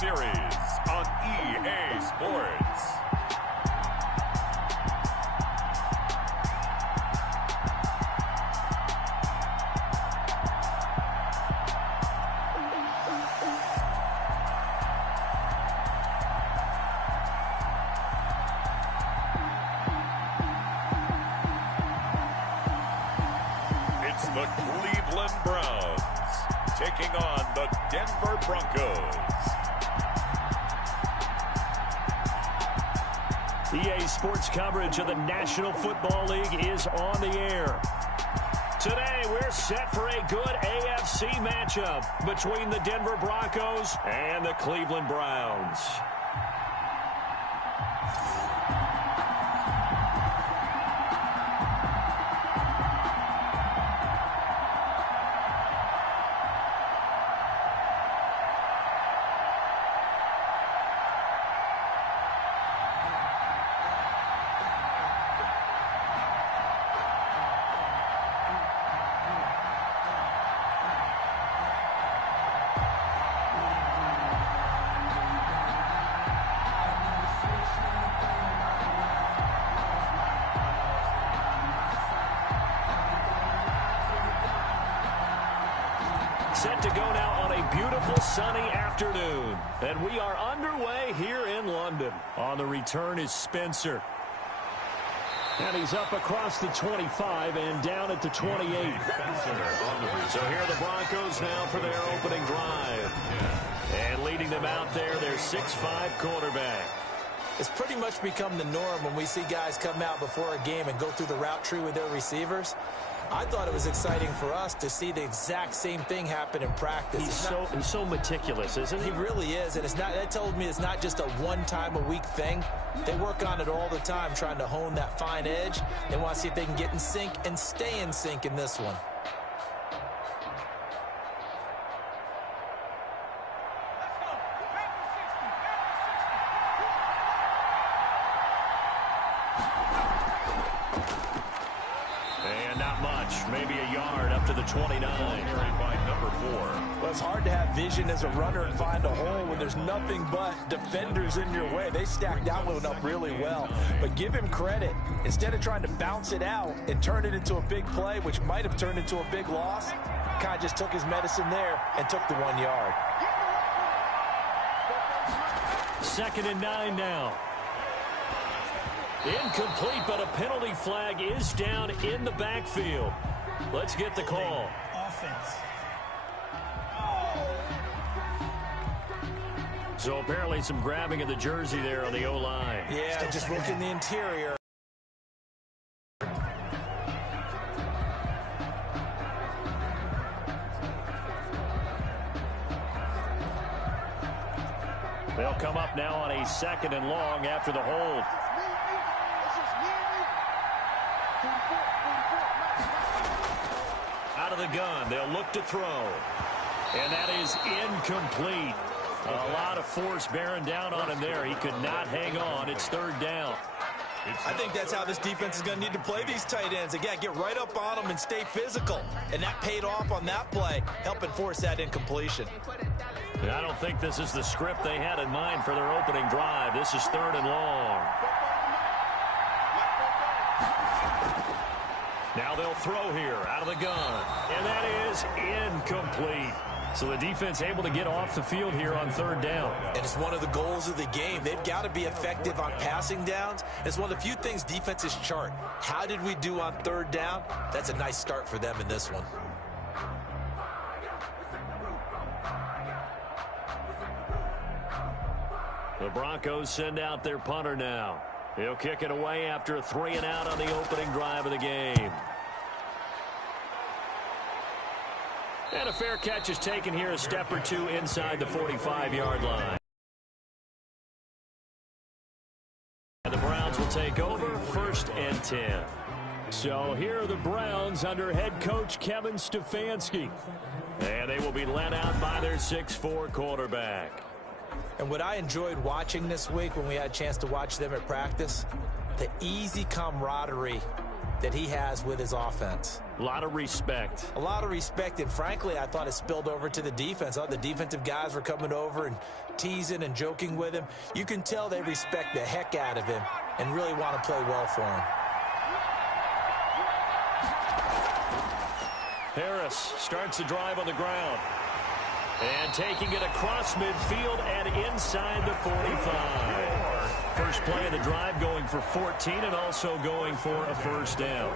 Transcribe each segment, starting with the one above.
Series on EA Sports. It's the Cleveland Browns taking on the Denver Broncos. EA Sports coverage of the National Football League is on the air. Today, we're set for a good AFC matchup between the Denver Broncos and the Cleveland Browns. Set to go now on a beautiful sunny afternoon. And we are underway here in London. On the return is Spencer. And he's up across the 25 and down at the 28. So here are the Broncos now for their opening drive. And leading them out there, their 6'5" quarterback. It's pretty much become the norm when we see guys come out before a game and go through the route tree with their receivers. I thought it was exciting for us to see the exact same thing happen in practice. He's so meticulous, isn't he? He really is, and that told me it's not just a one-time-a-week thing. They work on it all the time, trying to hone that fine edge. They want to see if they can get in sync and stay in sync in this one. Maybe a yard up to the 29. Carried by number 4. Well, it's hard to have vision as a runner and find a hole when there's nothing but defenders in your way. They stacked that one up really well. But give him credit. Instead of trying to bounce it out and turn it into a big play, which might have turned into a big loss, kind of just took his medicine there and took the 1 yard. 2nd and 9 now. Incomplete, but a penalty flag is down in the backfield. Let's get the call. Offense. So apparently some grabbing of the jersey there on the O-line. Yeah, just look in the interior. They'll come up now on a 2nd and long after the hold. Out of the gun, they'll look to throw. And that is incomplete. A lot of force bearing down on him there. He could not hang on. It's 3rd down. I think that's how this defense is going to need to play these tight ends. Again, get right up on them and stay physical. And that paid off on that play, helping force that incompletion. I don't think this is the script they had in mind for their opening drive. This is 3rd and long. Now they'll throw here out of the gun. And that is incomplete. So the defense able to get off the field here on 3rd down. And it's one of the goals of the game. They've got to be effective on passing downs. It's one of the few things defenses chart. How did we do on 3rd down? That's a nice start for them in this one. The Broncos send out their punter now. He'll kick it away after a 3 and out on the opening drive of the game. And a fair catch is taken here a step or two inside the 45-yard line. And the Browns will take over 1st and 10. So here are the Browns under head coach Kevin Stefanski. And they will be led out by their 6'4" quarterback. And what I enjoyed watching this week when we had a chance to watch them at practice, the easy camaraderie that he has with his offense. A lot of respect. A lot of respect, and frankly, I thought it spilled over to the defense. I thought the defensive guys were coming over and teasing and joking with him. You can tell they respect the heck out of him and really want to play well for him. Harris starts the drive on the ground. And taking it across midfield and inside the 45. First play of the drive going for 14 and also going for a first down.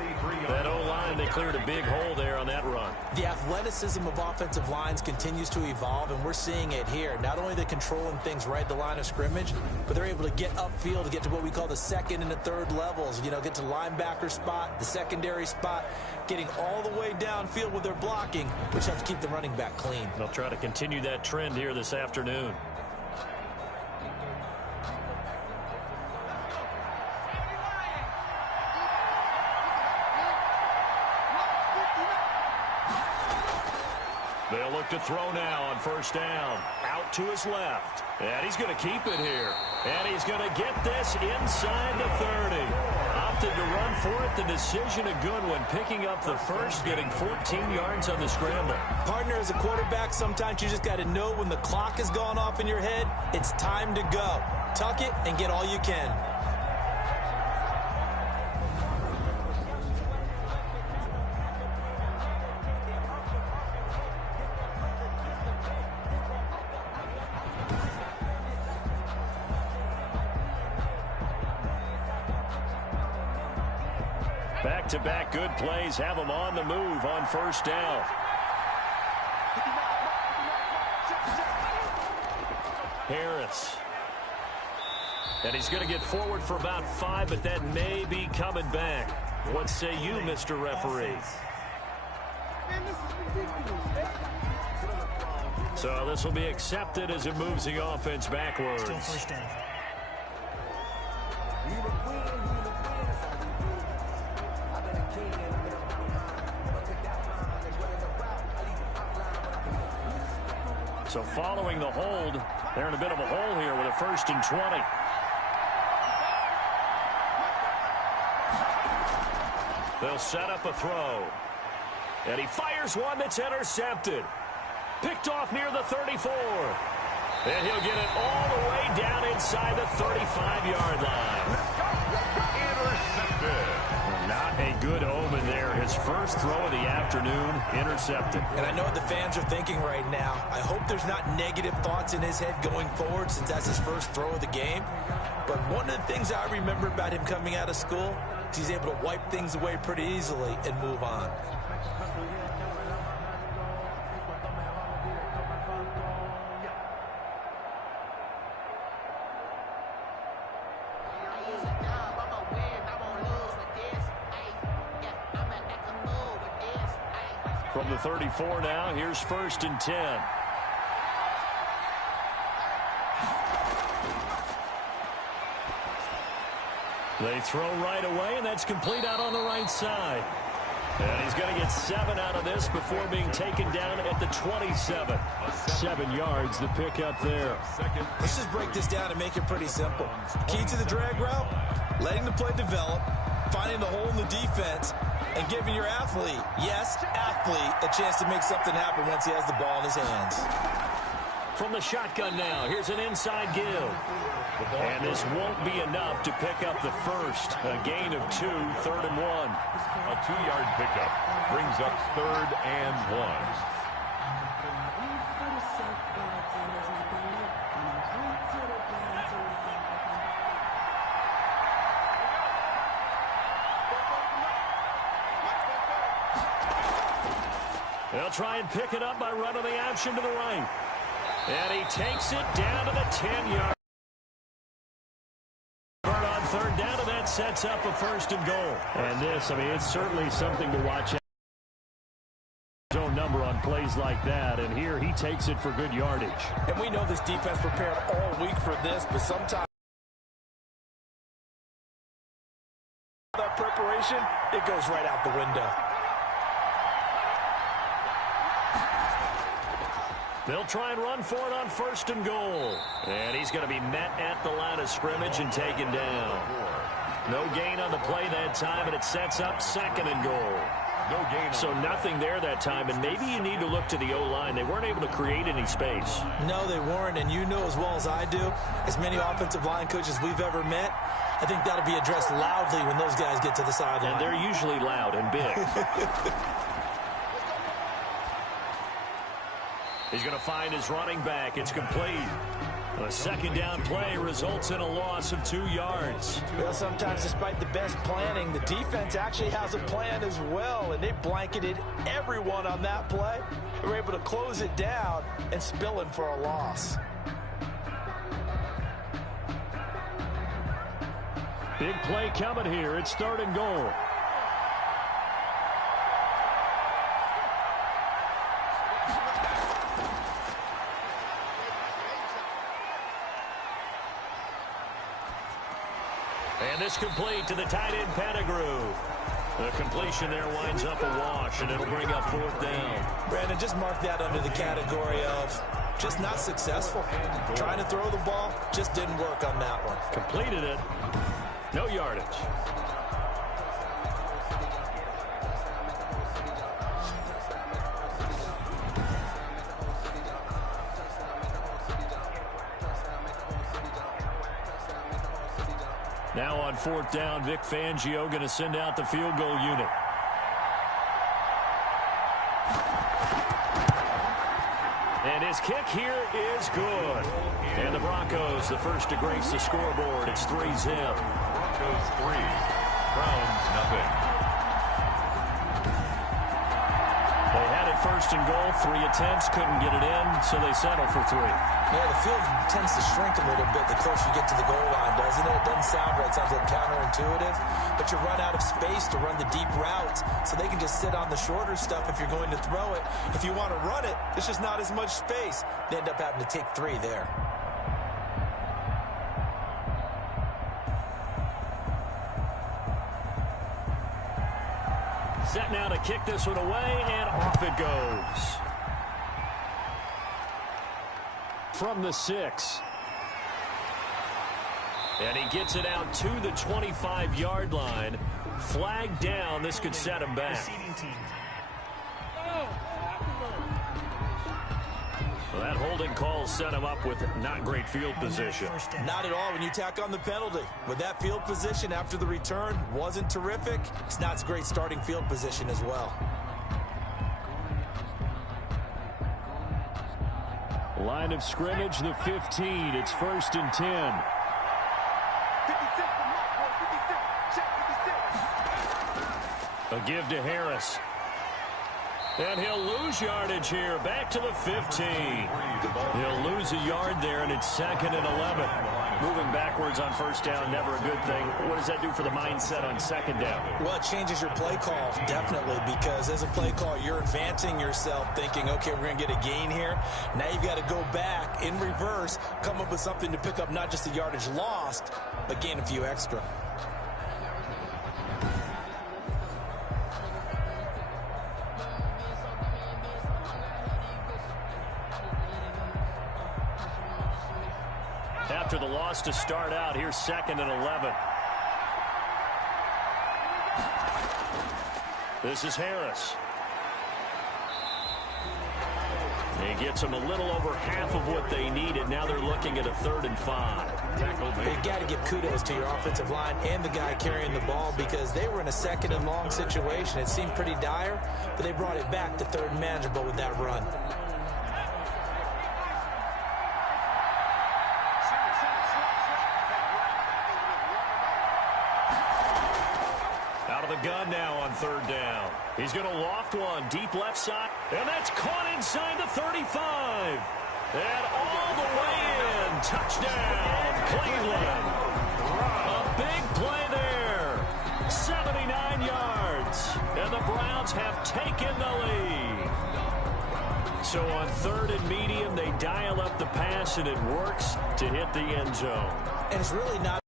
That O-line, they cleared a big hole there on that run. The athleticism of offensive lines continues to evolve, and we're seeing it here. Not only are they controlling things right at the line of scrimmage, but they're able to get upfield to get to what we call the second and the third levels. You know, get to linebacker spot, the secondary spot, getting all the way downfield with their blocking, which helps keep the running back clean. They'll try to continue that trend here this afternoon. They'll look to throw now on first down. Out to his left. And he's going to keep it here. And he's going to get this inside the 30. Opted to run for it. The decision a good one. Picking up the first, getting 14 yards on the scramble. Partner, as a quarterback, sometimes you just got to know when the clock has gone off in your head, it's time to go. Tuck it and get all you can. Back-to-back good plays have them on the move on first down. Harris. And he's going to get forward for about 5, but that may be coming back. What say you, Mr. Referee? So this will be accepted as it moves the offense backwards. Still first down. So following the hold, they're in a bit of a hole here with a 1st and 20. They'll set up a throw. And he fires one that's intercepted. Picked off near the 34. And he'll get it all the way down inside the 35-yard line. Intercepted. Not a good omen there. His first throw of the afternoon, intercepted. And I know what the fans are thinking right now. I hope there's not negative thoughts in his head going forward since that's his first throw of the game. But one of the things I remember about him coming out of school is he's able to wipe things away pretty easily and move on. From the 34 now, here's 1st and 10. They throw right away, and that's complete out on the right side. And he's going to get 7 out of this before being taken down at the 27. 7 yards, the pickup there. Let's just break this down and make it pretty simple. Key to the drag route, letting the play develop, finding the hole in the defense, and giving your athlete, yes, athlete, a chance to make something happen once he has the ball in his hands. From the shotgun now, here's an inside give. And this won't be enough to pick up the first. A gain of 2, 3rd and 1. A 2-yard pickup brings up 3rd and 1. They'll try and pick it up by running the option to the right. And he takes it down to the 10-yard. On 3rd down, and that sets up a 1st and goal. And this, I mean, it's certainly something to watch out. His own number on plays like that, and here he takes it for good yardage. And we know this defense prepared all week for this, but sometimes that preparation, it goes right out the window. They'll try and run for it on 1st and goal. And he's going to be met at the line of scrimmage and taken down. No gain on the play that time, and it sets up 2nd and goal. No gain. So nothing there that time, and maybe you need to look to the O-line. They weren't able to create any space. No, they weren't, and you know as well as I do, as many offensive line coaches we've ever met, I think that'll be addressed loudly when those guys get to the sideline. And they're usually loud and big. He's going to find his running back. It's complete. A 2nd down play results in a loss of 2 yards. Well, sometimes despite the best planning, the defense actually has a plan as well, and they blanketed everyone on that play. They were able to close it down and spill in for a loss. Big play coming here. It's 3rd and goal. And this complete to the tight end, Pettigrew. The completion there winds up a wash, and it'll bring up 4th down. Brandon, just mark that under the category of just not successful. Trying to throw the ball, just didn't work on that one. Completed it. No yardage. Now on 4th down, Vic Fangio going to send out the field goal unit. And his kick here is good. And the Broncos, the first to grace the scoreboard. It's 3-0. Broncos 3, Browns nothing. They had it 1st and goal, 3 attempts, couldn't get it in, so they settle for 3. Yeah, the field tends to shrink a little bit the closer you get to the goal line, doesn't it? It doesn't sound right. It sounds like counterintuitive. But you run out of space to run the deep routes, so they can just sit on the shorter stuff if you're going to throw it. If you want to run it, there's just not as much space. They end up having to take 3 there. Set now to kick this one away, and off it goes. From the 6. And he gets it out to the 25-yard line. Flag down. This could set him back. Well, that holding call set him up with not great field position. Not at all when you tack on the penalty. With that field position after the return wasn't terrific. It's not great starting field position as well. Line of scrimmage, the 15. It's 1st and 10. A give to Harris. And he'll lose yardage here. Back to the 15. He'll lose a yard there, and it's 2nd and 11. Moving backwards on 1st down, never a good thing. What does that do for the mindset on 2nd down? Well, it changes your play call, definitely, because as a play call, you're advancing yourself thinking, okay, we're going to get a gain here. Now you've got to go back in reverse, come up with something to pick up not just the yardage lost, but gain a few extra. After the loss to start out, here's 2nd and 11. This is Harris. He gets them a little over half of what they needed. Now they're looking at a 3rd and 5. They've got to give kudos to your offensive line and the guy carrying the ball because they were in a 2nd and long situation. It seemed pretty dire, but they brought it back to 3rd and manageable with that run. Gun now on 3rd down. He's going to loft one deep left side, and that's caught inside the 35. And all the way in. Touchdown, Cleveland. A big play there. 79 yards. And the Browns have taken the lead. So on 3rd and medium, they dial up the pass, and it works to hit the end zone. And it's really not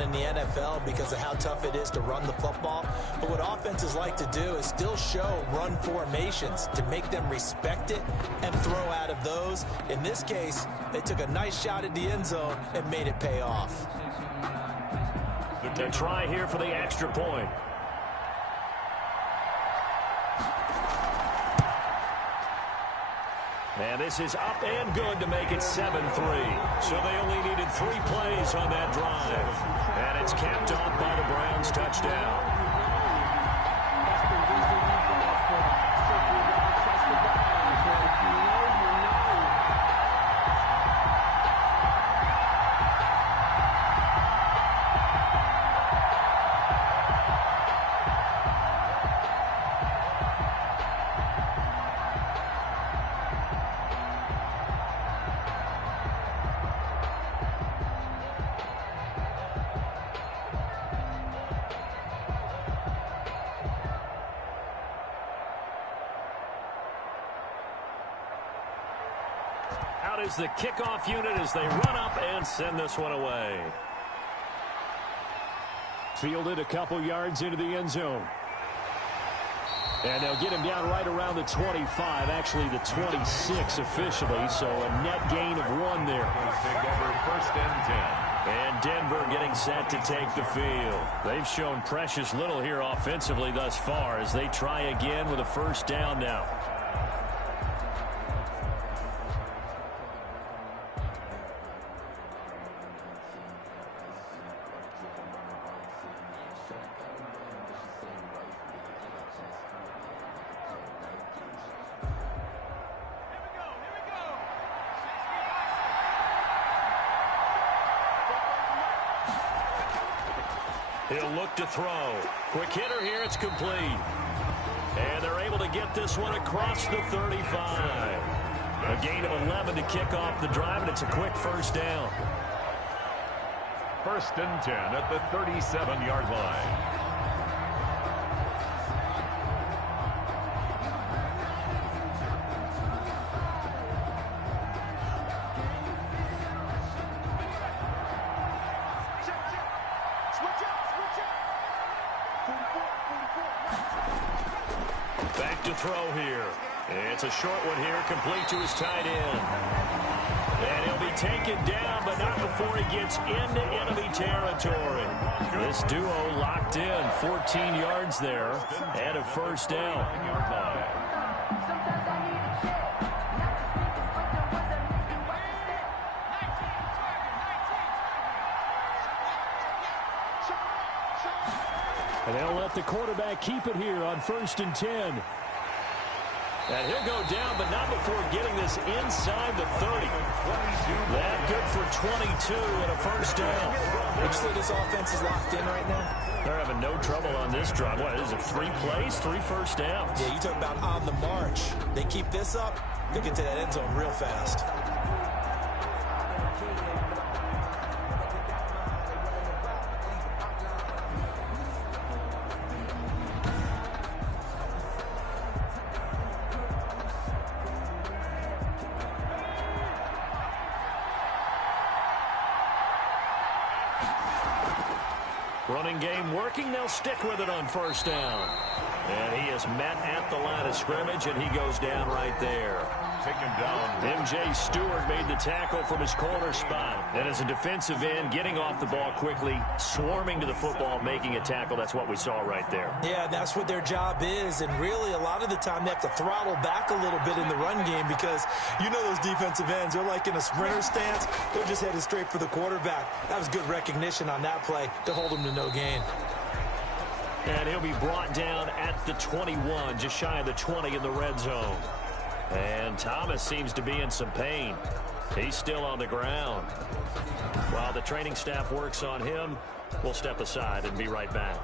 in the NFL because of how tough it is to run the football. But what offenses like to do is still show run formations to make them respect it and throw out of those. In this case, they took a nice shot at the end zone and made it pay off. A try here for the extra point. And this is up and good to make it 7-3. So they only needed 3 plays on that drive. And it's capped off by the Browns touchdown. Out is the kickoff unit as they run up and send this one away. Fielded a couple yards into the end zone. And they'll get him down right around the 25, actually the 26 officially, so a net gain of 1 there. Take over 1st and 10. And Denver getting set to take the field. They've shown precious little here offensively thus far as they try again with a 1st down now. He'll look to throw. Quick hitter here. It's complete. And they're able to get this one across the 35. A gain of 11 to kick off the drive, and it's a quick 1st down. 1st and 10 at the 37-yard line. Back to throw here. It's a short one here, complete to his tight end. And he'll be taken down, but not before he gets into enemy territory. This duo locked in, 14 yards there, and a 1st down. And they'll let the quarterback keep it here on 1st and 10. And he'll go down, but not before getting this inside the 30. That good for 22 and a 1st down. Would you say this offense is locked in right now? They're having no trouble on this drive. What is it, 3 plays, 3 1st downs? Yeah, you talk about on the march. They keep this up, they'll get to that end zone real fast. Running game working. They'll stick with it on 1st down. And he is met at the line of scrimmage, and he goes down right there. Taken down. M.J. Stewart made the tackle from his corner spot. And as a defensive end, getting off the ball quickly, swarming to the football, making a tackle. That's what we saw right there. Yeah, that's what their job is. And really, a lot of the time, they have to throttle back a little bit in the run game because you know those defensive ends, they're like in a sprinter stance. They're just headed straight for the quarterback. That was good recognition on that play to hold him to no gain. And he'll be brought down at the 21, just shy of the 20 in the red zone. And Thomas seems to be in some pain. He's still on the ground. While the training staff works on him, we'll step aside and be right back.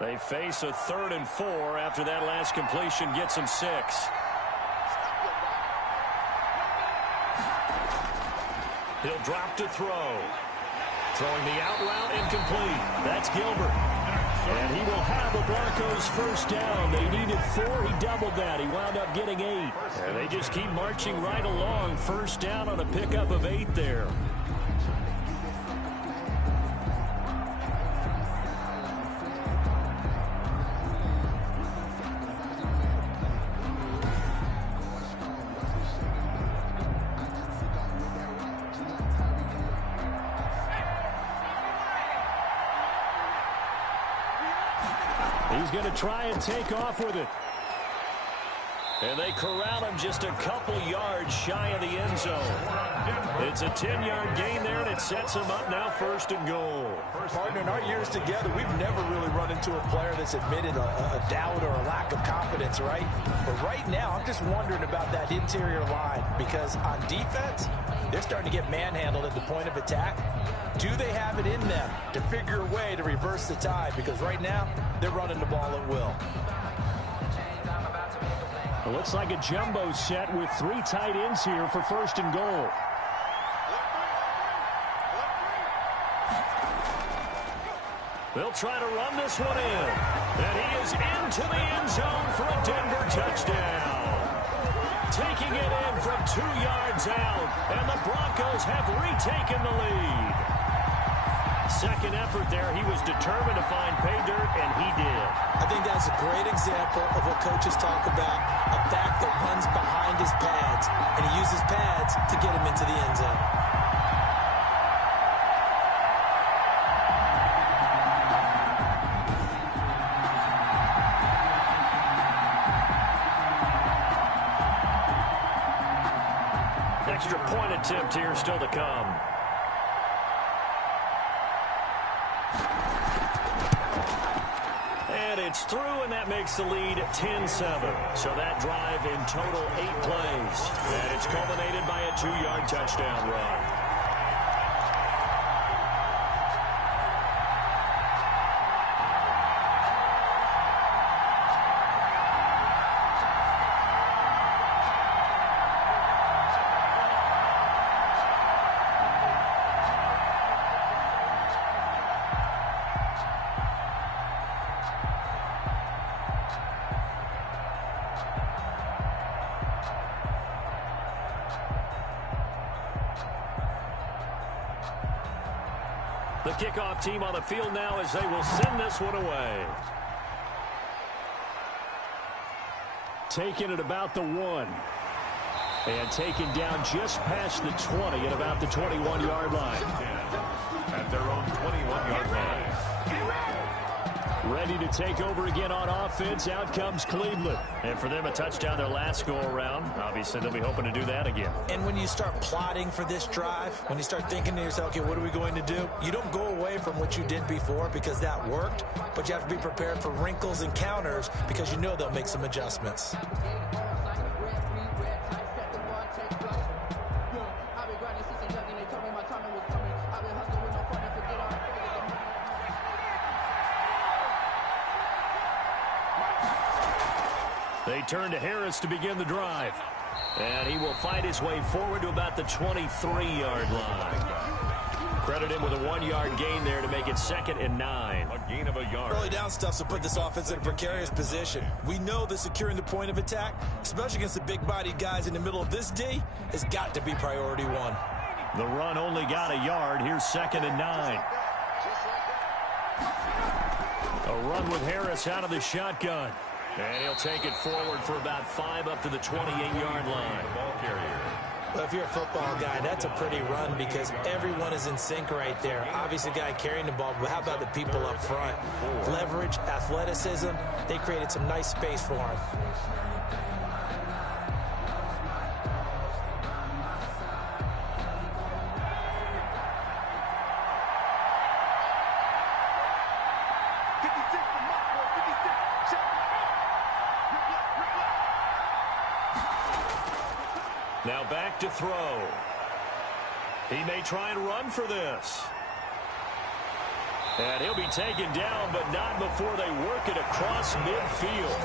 They face a 3rd and 4 after that last completion gets them 6. He'll drop to throw. Throwing the out route incomplete. That's Gilbert. And he will have the Broncos first down. They needed 4. He doubled that. He wound up getting 8. And they just keep marching right along. First down on a pickup of 8 there. He's going to try and take off with it. And they corral him just a couple yards shy of the end zone. It's a 10-yard gain there, and it sets him up now 1st and goal. Partner, in our years together, we've never really run into a player that's admitted a doubt or a lack of confidence, right? But right now, I'm just wondering about that interior line because on defense, they're starting to get manhandled at the point of attack. Do they have it in them to figure a way to reverse the tide? Because right now, they're running the ball at will. It looks like a jumbo set with 3 tight ends here for 1st and goal. They'll try to run this one in. And he is into the end zone for a Denver touchdown. Taking it in from 2 yards out. And the Broncos have retaken the lead. Second effort there. He was determined to find pay dirt, and he did. I think that's a great example of what coaches talk about, a back that runs behind his pads, and he uses pads to get him into the end zone. Extra point attempt here still to come. And it's through, and that makes the lead 10-7. So that drive in total 8 plays. And it's culminated by a 2-yard touchdown run. The kickoff team on the field now as they will send this one away. Taking it about the 1. And taken down just past the 20 at about the 21-yard line. At their own 21-yard line. Ready to take over again on offense. Out comes Cleveland. And for them, a touchdown their last go-around. Obviously, they'll be hoping to do that again. And when you start plotting for this drive, when you start thinking to yourself, okay, what are we going to do? You don't go away from what you did before because that worked, but you have to be prepared for wrinkles and counters because you know they'll make some adjustments. They turn to Harris to begin the drive. And he will fight his way forward to about the 23-yard line. Credit him with a 1-yard gain there to make it 2nd and 9. A gain of a yard. Early down stuff to put this offense in a precarious position. We know that securing the point of attack, especially against the big-bodied guys in the middle of this D, has got to be priority 1. The run only got a yard. Here's 2nd and 9. A run with Harris out of the shotgun. And he'll take it forward for about 5 up to the 28-yard line. Ball carrier. Well, if you're a football guy, that's a pretty run because everyone is in sync right there. Obviously, the guy carrying the ball, but how about the people up front? Leverage, athleticism, they created some nice space for him. Now back to throw. He may try and run for this. And he'll be taken down, but not before they work it across midfield.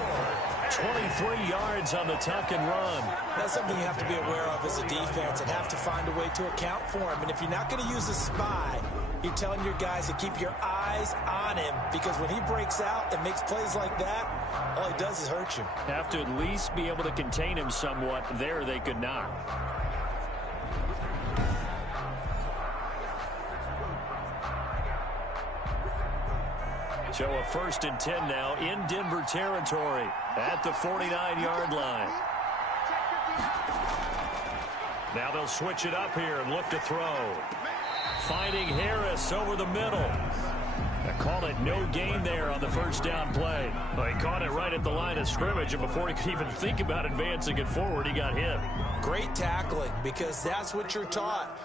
23 yards on the tuck and run. That's something you have to be aware of as a defense and have to find a way to account for him. And if you're not going to use a spy, you're telling your guys to keep your eyes on him, because when he breaks out and makes plays like that, all he does is hurt you. Have to at least be able to contain him somewhat. There they could not. So a 1st and 10 now in Denver territory at the 49-yard line. Now they'll switch it up here and look to throw. Finding Harris over the middle. They called it no gain there on the 1st down play. Well, he caught it right at the line of scrimmage, and before he could even think about advancing it forward, he got hit. Great tackling, because that's what you're taught.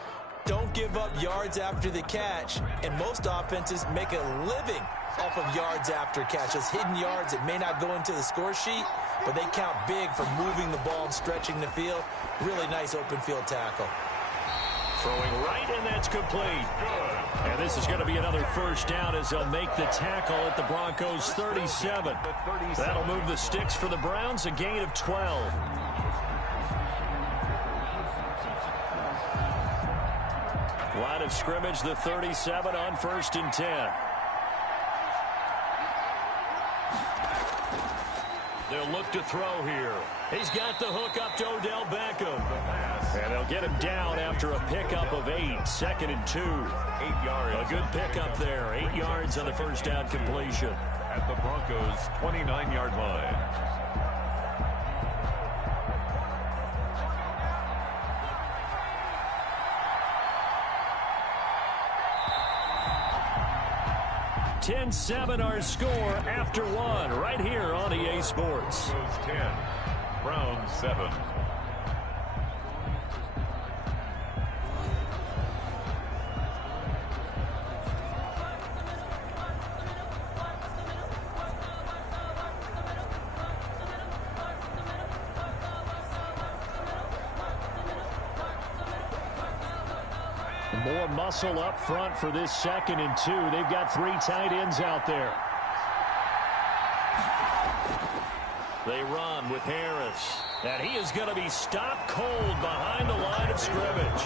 Don't give up yards after the catch, and most offenses make a living off of yards after catches, hidden yards that may not go into the score sheet, but they count big for moving the ball and stretching the field. Really nice open field tackle. Throwing right, and that's complete. And this is going to be another 1st down as they'll make the tackle at the Broncos' 37. That'll move the sticks for the Browns, a gain of 12. Line of scrimmage, the 37 on 1st and 10. They'll look to throw here. He's got the hook up to Odell Beckham. And they'll get him down after a pickup of 8. 2nd and 2. 8 yards. A good pickup there. 8 yards on the 1st down completion. At the Broncos' 29-yard line. $10-7 our score after 1 right here on EA Sports. Broncos 10, Browns 7. More muscle up front for this 2nd and 2. They've got 3 tight ends out there. They run with Harris. And he is going to be stopped cold behind the line of scrimmage.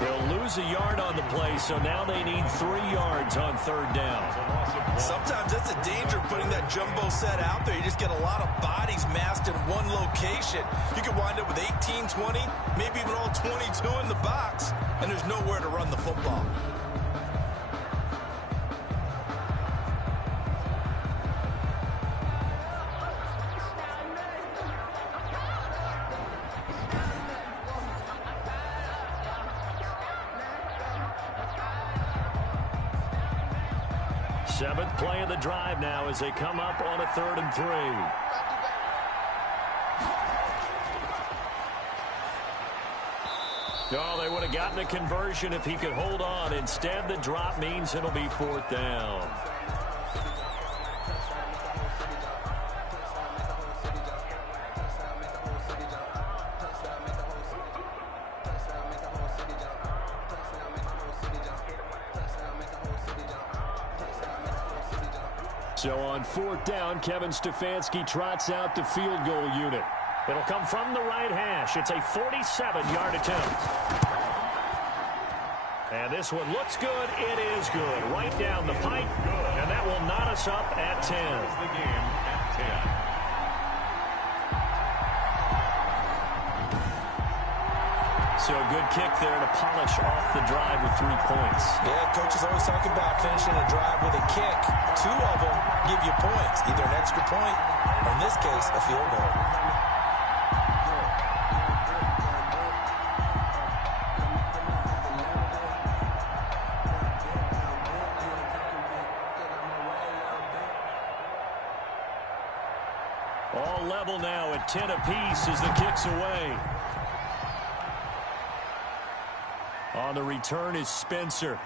They'll lose a yard on the play, so now they need 3 yards on 3rd down. Sometimes that's a danger putting that jumbo set out there. You just get a lot of bodies massed in one location. You could wind up with 18, 20, maybe even all 22 in the box, and there's nowhere to run the football. Seventh play of the drive now as they come up on a 3rd and 3. Oh, they would have gotten a conversion if he could hold on. Instead, the drop means it'll be 4th down. So on 4th down, Kevin Stefanski trots out the field goal unit. It'll come from the right hash. It's a 47-yard attempt. And this one looks good. It is good. Right down the pipe. And that will knot us up at 10. The game at 10. So a good kick there to polish off the drive with 3 points. Yeah, coaches always talk about finishing a drive with a kick. 2 of them give you points, either an extra point or, in this case, a field goal. All level now at 10 apiece as the kick's away. On the return is Spencer.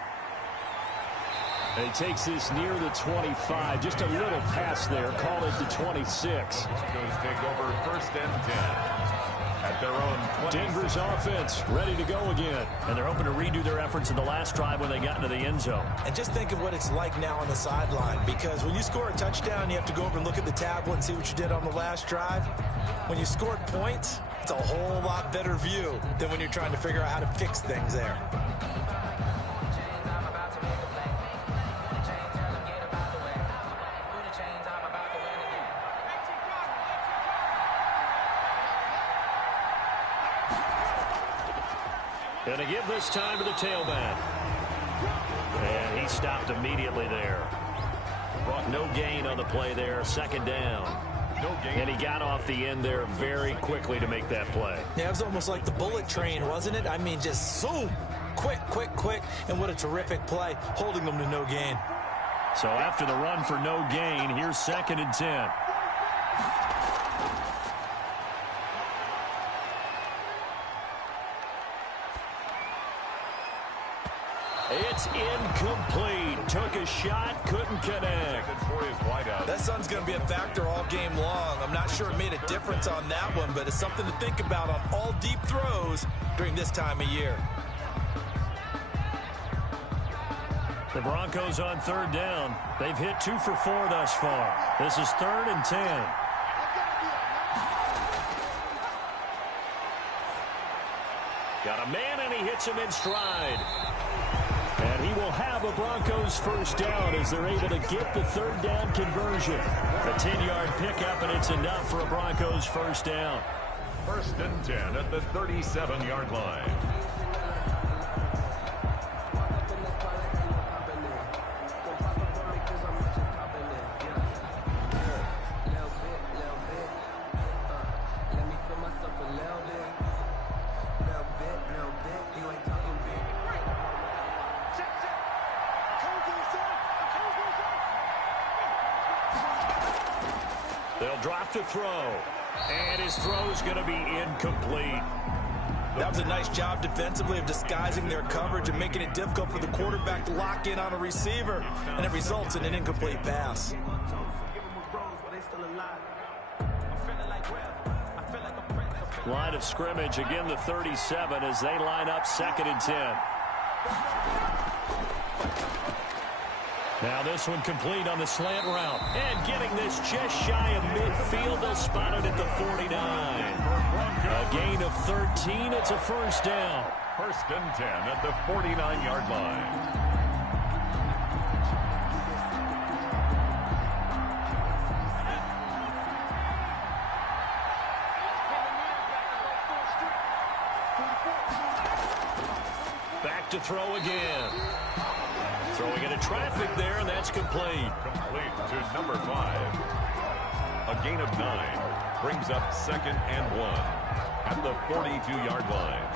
And he takes this near the 25. Just a little pass there. Call it the 26. Broncos take over 1st and 10. At their own 20. Denver's offense ready to go again. And they're hoping to redo their efforts in the last drive when they got into the end zone. And just think of what it's like now on the sideline. Because when you score a touchdown, you have to go over and look at the tablet and see what you did on the last drive. When you scored points, it's a whole lot better view than when you're trying to figure out how to fix things there. Going to give this time to the tailback. And he stopped immediately there. Brought no gain on the play there. Second down. No gain. And he got off the end there very quickly to make that play. Yeah, it was almost like the bullet train, wasn't it? I mean, just zoom. Quick, quick, quick. And what a terrific play, holding them to no gain. So after the run for no gain, here's 2nd and 10. It's incomplete. Took a shot, couldn't connect. That sun's going to be a factor all game long. I'm not sure it made a difference on that one, but it's something to think about on all deep throws during this time of year. The Broncos on 3rd down. They've hit 2 for 4 thus far. This is 3rd and 10. Got a man, and he hits him in stride. And he will have a Broncos first down as they're able to get the 3rd down conversion. A 10-yard pickup, and it's enough for a Broncos first down. 1st and 10 at the 37-yard line. They'll drop to throw. And his throw's going to be incomplete. That was a nice job defensively of disguising their coverage and making it difficult for the quarterback to lock in on a receiver. And it results in an incomplete pass. Line of scrimmage, again the 37 as they line up 2nd and 10. Now this one complete on the slant route. And getting this just shy of midfield. They'll spot it at the 49. A gain of 13. It's a first down. 1st and 10 at the 49-yard line. Back to throw again. Throwing into traffic there, and that's complete. Complete to number 5. A gain of 9. Brings up 2nd and 1 at the 42-yard line.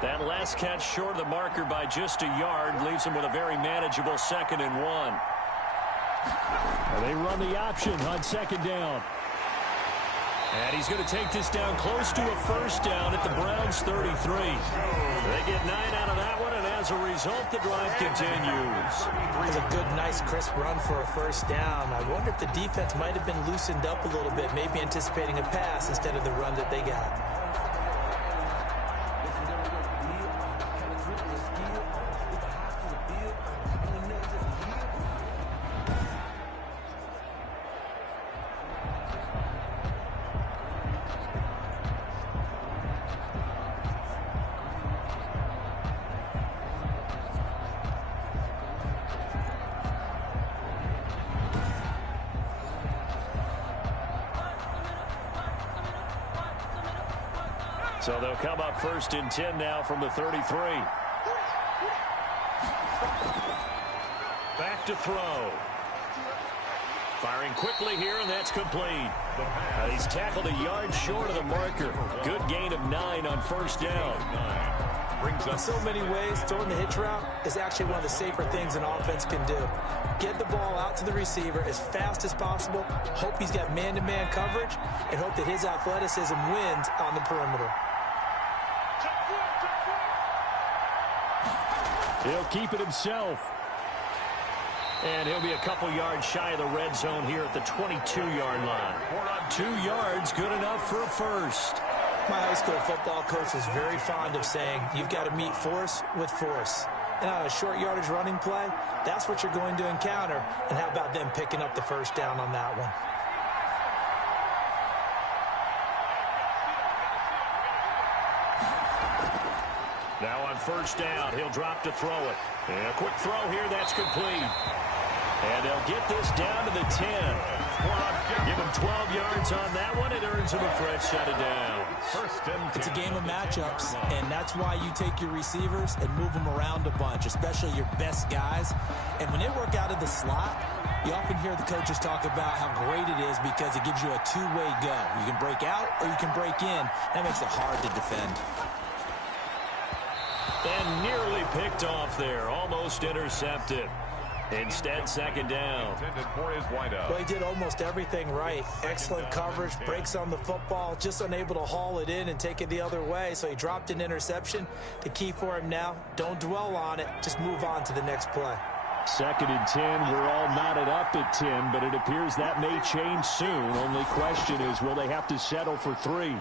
That last catch short of the marker by just a yard leaves him with a very manageable 2nd and 1. They run the option on 2nd down. And he's going to take this down close to a first down at the Browns' 33. They get 9 out of that one, and as a result, the drive continues. It's a good, nice, crisp run for a first down. I wonder if the defense might have been loosened up a little bit, maybe anticipating a pass instead of the run that they got. So they'll come up 1st and 10 now from the 33. Back to throw. Firing quickly here, and that's complete. He's tackled a yard short of the marker. Good gain of 9 on first down. In so many ways, throwing the hitch route is actually one of the safer things an offense can do. Get the ball out to the receiver as fast as possible, hope he's got man-to-man coverage, and hope that his athleticism wins on the perimeter. He'll keep it himself. And he'll be a couple yards shy of the red zone here at the 22-yard line. 2 yards, good enough for a first. My high school football coach was very fond of saying, you've got to meet force with force. And on a short yardage running play, that's what you're going to encounter. And how about them picking up the first down on that one? Now on first down, he'll drop to throw it. And a quick throw here, that's complete. And they'll get this down to the 10. Give him 12 yards on that one. It earns him a fresh set of downs. It's a game of matchups, and that's why you take your receivers and move them around a bunch, especially your best guys. And when they work out of the slot, you often hear the coaches talk about how great it is because it gives you a two-way go. You can break out or you can break in. That makes it hard to defend. And nearly picked off there. Almost intercepted. Instead, second down. Well, he did almost everything right. Excellent coverage, breaks on the football, just unable to haul it in and take it the other way. So he dropped an interception. The key for him now, don't dwell on it. Just move on to the next play. 2nd and 10. We're all knotted up at 10, but it appears that may change soon. Only question is, will they have to settle for 3?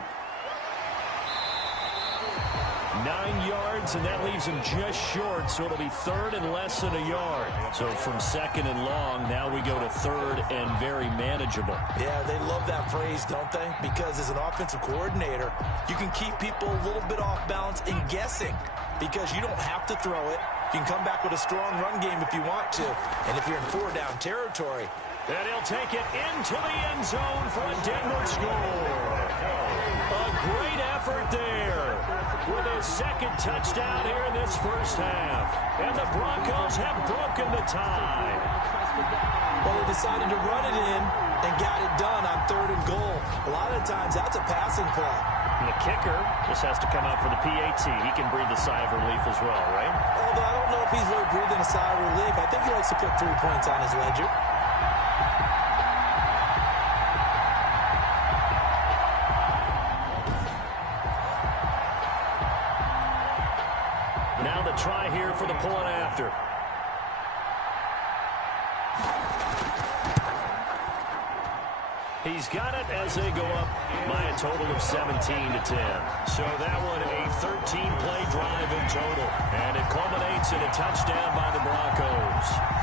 9 yards, and that leaves him just short, so it'll be 3rd and less than a yard. So from 2nd and long, now we go to 3rd and very manageable. Yeah, they love that phrase, don't they? Because as an offensive coordinator, you can keep people a little bit off balance and guessing because you don't have to throw it. You can come back with a strong run game if you want to. And if you're in 4-down territory. And he'll take it into the end zone for a Denver score. A great effort there with his 2nd touchdown here in this first half. And the Broncos have broken the tie. Well, they decided to run it in and got it done on 3rd and goal. A lot of times that's a passing play. And the kicker just has to come out for the PAT. He can breathe a sigh of relief as well, right? Although I don't know if he's really breathing a sigh of relief. I think he likes to put 3 points on his ledger. Now the try here for the point after. He's got it as they go up by a total of 17-10. So that one a 13-play drive in total. And it culminates in a touchdown by the Broncos.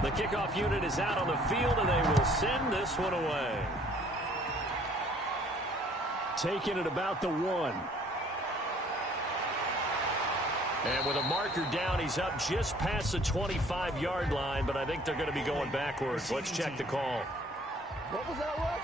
The kickoff unit is out on the field, and they will send this one away. Taking it about the 1. And with a marker down, he's up just past the 25-yard line, but I think they're going to be going backwards. Let's check the call. What was that, what?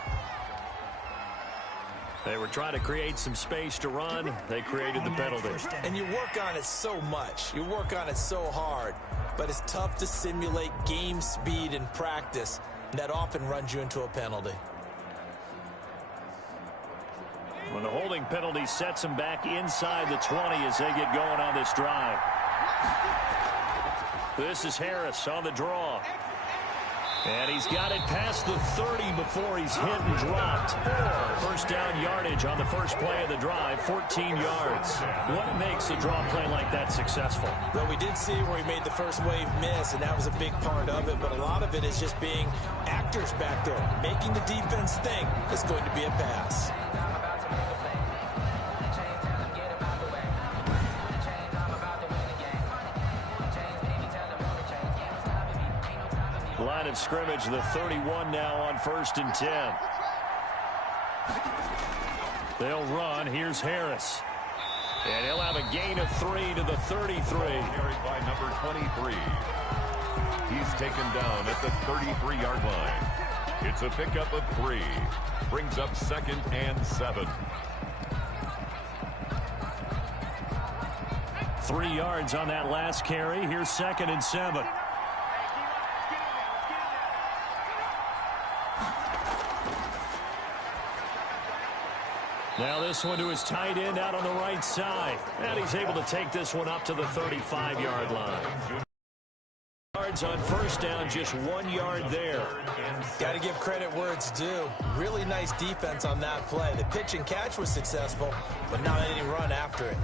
They were trying to create some space to run. They created the penalty. And you work on it so much. You work on it so hard. But it's tough to simulate game speed in practice. And that often runs you into a penalty. When the holding penalty sets them back inside the 20 as they get going on this drive. This is Harris on the draw. And he's got it past the 30 before he's hit and dropped. First down yardage on the first play of the drive, 14 yards. What makes a draw play like that successful? Well, we did see where he made the first wave miss, and that was a big part of it. But a lot of it is just being actors back there, making the defense think it's going to be a pass. Line of scrimmage, the 31 now on 1st and 10. They'll run. Here's Harris. And he'll have a gain of 3 to the 33. Carried by number 23. He's taken down at the 33-yard line. It's a pickup of 3. Brings up 2nd and 7. 3 yards on that last carry. Here's 2nd and 7. Now this one to his tight end out on the right side. And he's able to take this one up to the 35-yard line. Yards on first down, just 1 yard there. Got to give credit where it's due. Really nice defense on that play. The pitch and catch was successful, but not any run after it.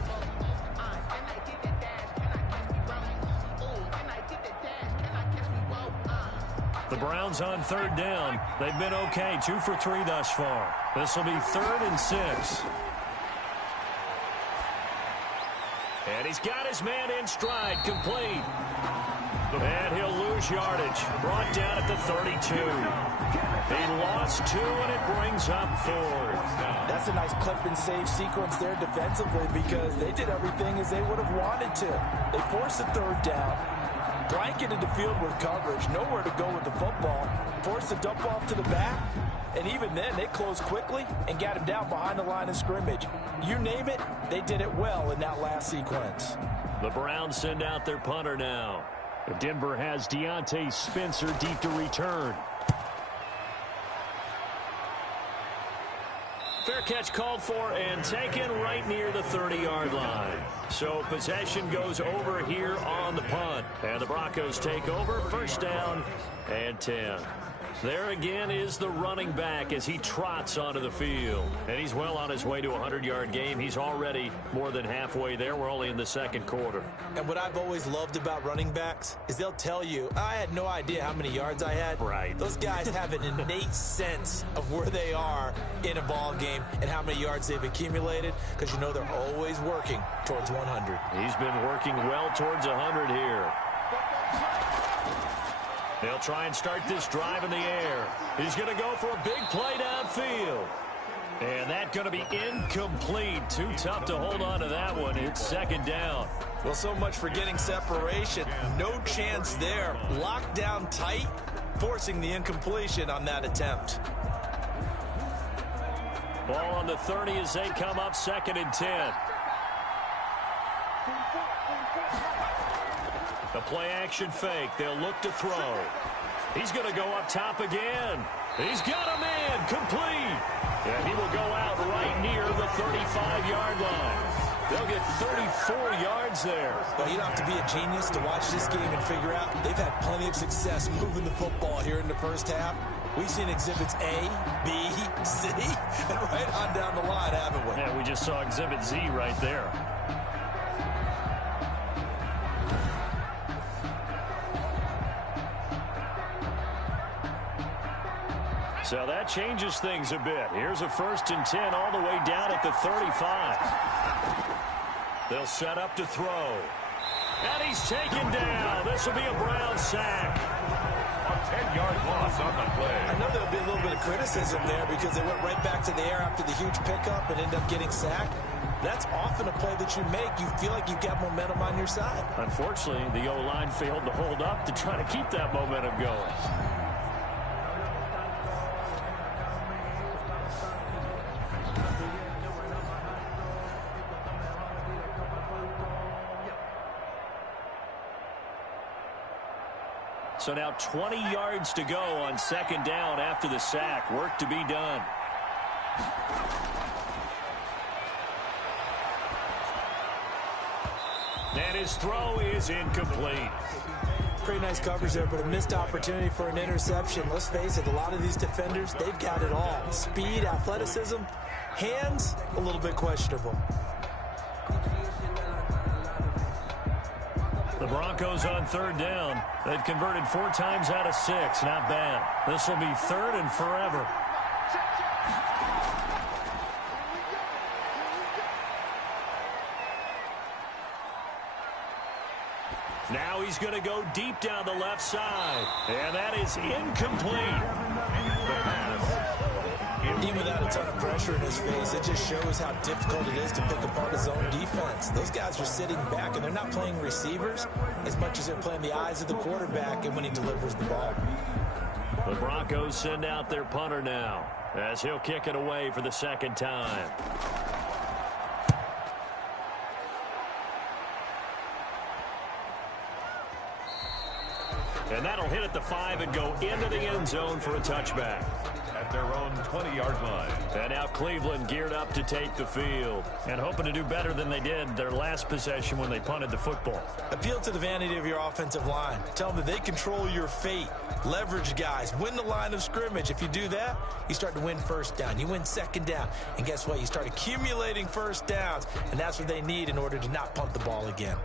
The Browns on third down. They've been okay, 2 for 3 thus far. This will be 3rd and 6. And he's got his man in stride, complete. And he'll lose yardage. Brought down at the 32. He lost 2, and it brings up 4th. That's a nice clip and save sequence there defensively because they did everything as they would have wanted to. They forced the 3rd down, blanketed the field with coverage, nowhere to go with the football, forced the dump off to the back, and even then they closed quickly and got him down behind the line of scrimmage. You name it, they did it well in that last sequence. The Browns send out their punter now. Denver has Deontay Spencer deep to return. Fair catch called for and taken right near the 30-yard line. So possession goes over here on the punt. And the Broncos take over, 1st down and 10. There again is the running back as he trots onto the field. And he's well on his way to a 100-yard game. He's already more than halfway there. We're only in the 2nd quarter. And what I've always loved about running backs is they'll tell you, I had no idea how many yards I had. Right. Those guys have an innate sense of where they are in a ball game and how many yards they've accumulated because you know they're always working towards 100. He's been working well towards 100 here. They'll try and start this drive in the air. He's going to go for a big play downfield. And that's going to be incomplete. Too tough to hold on to that one. It's 2nd down. Well, so much for getting separation. No chance there. Locked down tight, forcing the incompletion on that attempt. Ball on the 30 as they come up 2nd and 10. The play-action fake. They'll look to throw. He's going to go up top again. He's got a man complete. And he will go out right near the 35-yard line. They'll get 34 yards there. Well, you don't have to be a genius to watch this game and figure out they've had plenty of success moving the football here in the 1st half. We've seen exhibits A, B, C, and right on down the line, haven't we? Yeah, we just saw exhibit Z right there. So that changes things a bit. Here's a 1st and 10 all the way down at the 35. They'll set up to throw. And he's taken down. This will be a Brown sack. A 10-yard loss on the play. I know there'll be a little bit of criticism there because they went right back to the air after the huge pickup and ended up getting sacked. That's often a play that you make. You feel like you've got momentum on your side. Unfortunately, the O-line failed to hold up to try to keep that momentum going. So now 20 yards to go on 2nd down after the sack. Work to be done. And his throw is incomplete. Pretty nice coverage there, but a missed opportunity for an interception. Let's face it, a lot of these defenders, they've got it all. Speed, athleticism, hands, a little bit questionable. The Broncos on 3rd down. They've converted 4 times out of 6. Not bad. This will be 3rd and forever. Now he's going to go deep down the left side. And that is incomplete. Even without a ton of pressure in his face, it just shows how difficult it is to pick apart his own defense. Those guys are sitting back, and they're not playing receivers as much as they're playing the eyes of the quarterback and when he delivers the ball. The Broncos send out their punter now as he'll kick it away for the 2nd time. And that'll hit at the 5 and go into the end zone for a touchback. At their own 20-yard line. And now Cleveland geared up to take the field and hoping to do better than they did their last possession when they punted the football. Appeal to the vanity of your offensive line. Tell them that they control your fate. Leverage guys. Win the line of scrimmage. If you do that, you start to win 1st down. You win 2nd down. And guess what? You start accumulating 1st downs. And that's what they need in order to not punt the ball again.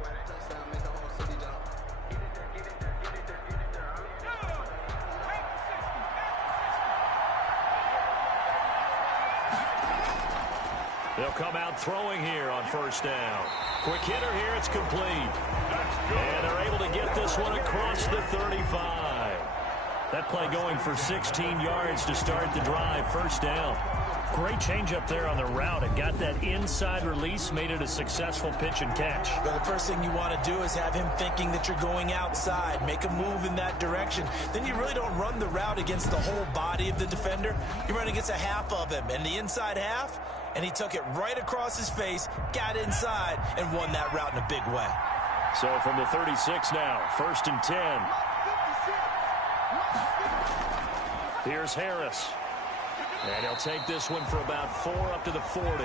They'll come out throwing here on first down. Quick hitter here. It's complete. And they're able to get this one across the 35. That play going for 16 yards to start the drive. First down. Great change up there on the route. It got that inside release, made it a successful pitch and catch. Well, the first thing you want to do is have him thinking that you're going outside. Make a move in that direction. Then you really don't run the route against the whole body of the defender. You run against a half of him, and the inside half, and he took it right across his face, got inside, and won that route in a big way. So from the 36 now, 1st and 10. Here's Harris. And he'll take this one for about 4 up to the 40.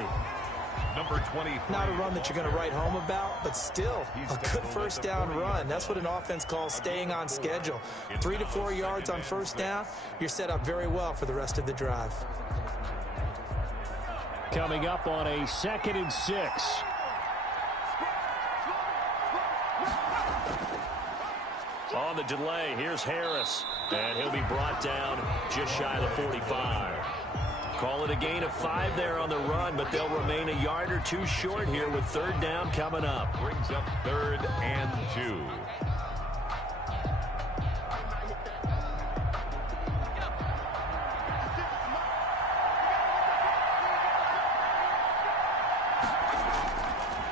Number 20. Not a run that you're going to write home about, but still a good first down run. That's what an offense calls staying on schedule. 3 to 4 yards on first down, you're set up very well for the rest of the drive. Coming up on a 2nd and 6. On the delay, here's Harris. And he'll be brought down just shy of the 45. Call it a gain of 5 there on the run, but they'll remain a yard or 2 short here with 3rd down coming up. Brings up 3rd and 2.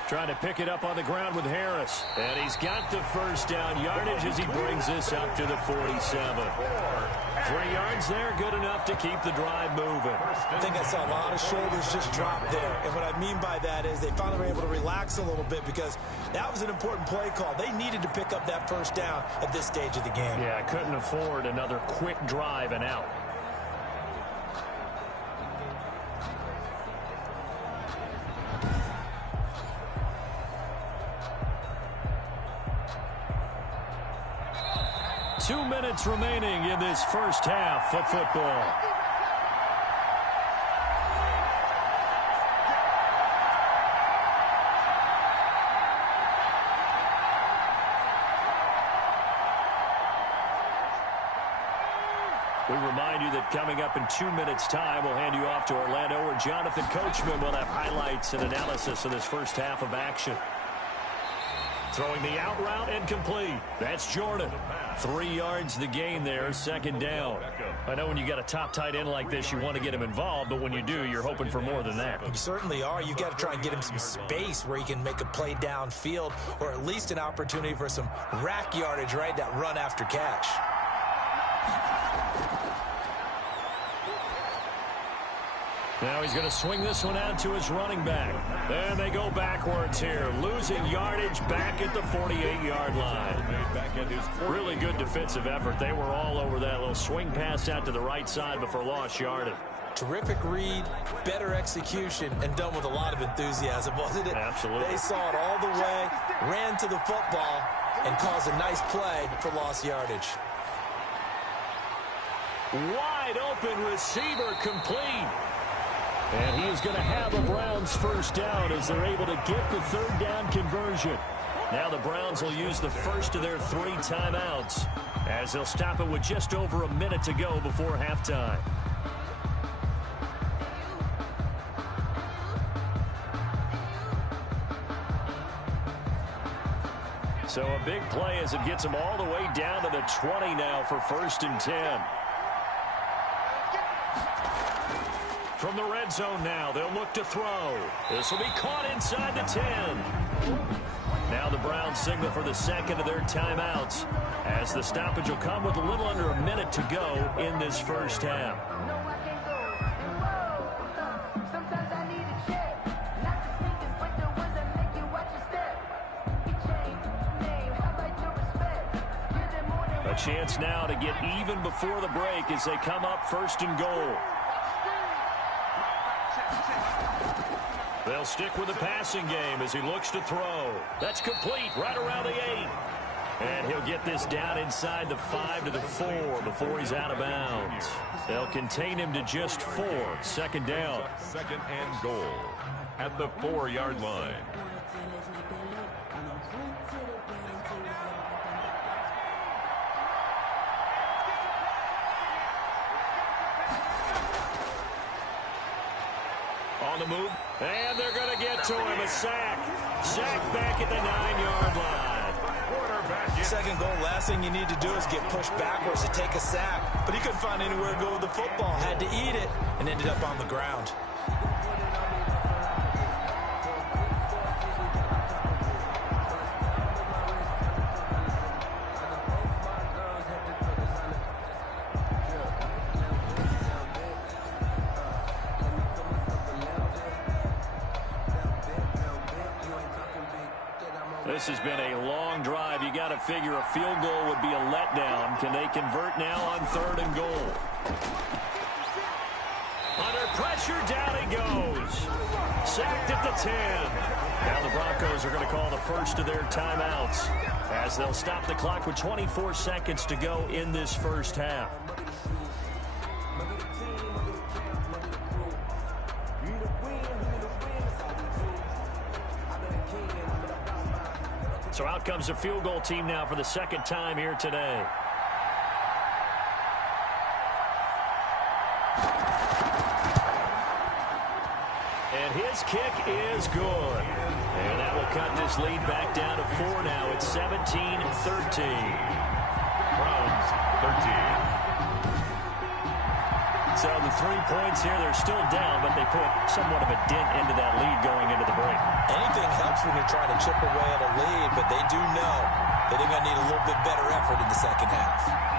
Trying to pick it up on the ground with Harris. And he's got the first down yardage as he brings this up to the 47. 3 yards there, good enough to keep the drive moving. I think I saw a lot of shoulders just drop there. And what I mean by that is they finally were able to relax a little bit because that was an important play call. They needed to pick up that first down at this stage of the game. Yeah, couldn't afford another quick drive and out. Two minutes remaining in this first half of football. We remind you that coming up in 2 minutes' time, we'll hand you off to Orlando, where Jonathan Coachman will have highlights and analysis of this first half of action. Throwing the out route and complete. That's Jordan. 3 yards the gain there, 2nd down. I know when you got a top tight end like this, you want to get him involved, but when you do, you're hoping for more than that. You certainly are. You've got to try and get him some space where he can make a play downfield, or at least an opportunity for some rack yardage, right? That run after catch. Now he's going to swing this one out to his running back. Then they go backwards here, losing yardage back at the 48-yard line. Really good defensive effort. They were all over that little swing pass out to the right side before lost yardage. Terrific read, better execution, and done with a lot of enthusiasm, wasn't it? Absolutely. They saw it all the way, ran to the football, and caused a nice play for lost yardage. Wide open receiver complete. And he is going to have a Browns first down as they're able to get the 3rd down conversion. Now the Browns will use the first of their 3 timeouts as they'll stop it with just over a minute to go before halftime. So a big play as it gets them all the way down to the 20 now for 1st and 10. From the red zone now, they'll look to throw. This will be caught inside the 10. Now the Browns signal for the 2nd of their timeouts as the stoppage will come with a little under a minute to go in this first half. A chance now to get even before the break as they come up 1st and goal. They'll stick with the passing game as he looks to throw. That's complete right around the 8. And he'll get this down inside the 5 to the 4 before he's out of bounds. They'll contain him to just 4. 2nd down. 2nd and goal at the 4-yard line. On the move. And they're going to get to him. A sack. Sack back at the 9-yard line. Second goal, last thing you need to do is get pushed backwards to take a sack. But he couldn't find anywhere to go with the football. Had to eat it and ended up on the ground. This has been a long drive. You got to figure a field goal would be a letdown. Can they convert now on 3rd and goal? Under pressure, down he goes. Sacked at the 10. Now the Broncos are going to call the first of their timeouts as they'll stop the clock with 24 seconds to go in this first half. So out comes the field goal team now for the second time here today. And his kick is good. And that will cut this lead back down to 4 now. It's 17-13. Browns 13. So the 3 points here, they're still down, but they put somewhat of a dent into that lead going into the break. Anything helps when you're trying to chip away at a lead, but they do know that they're going to need a little bit better effort in the second half.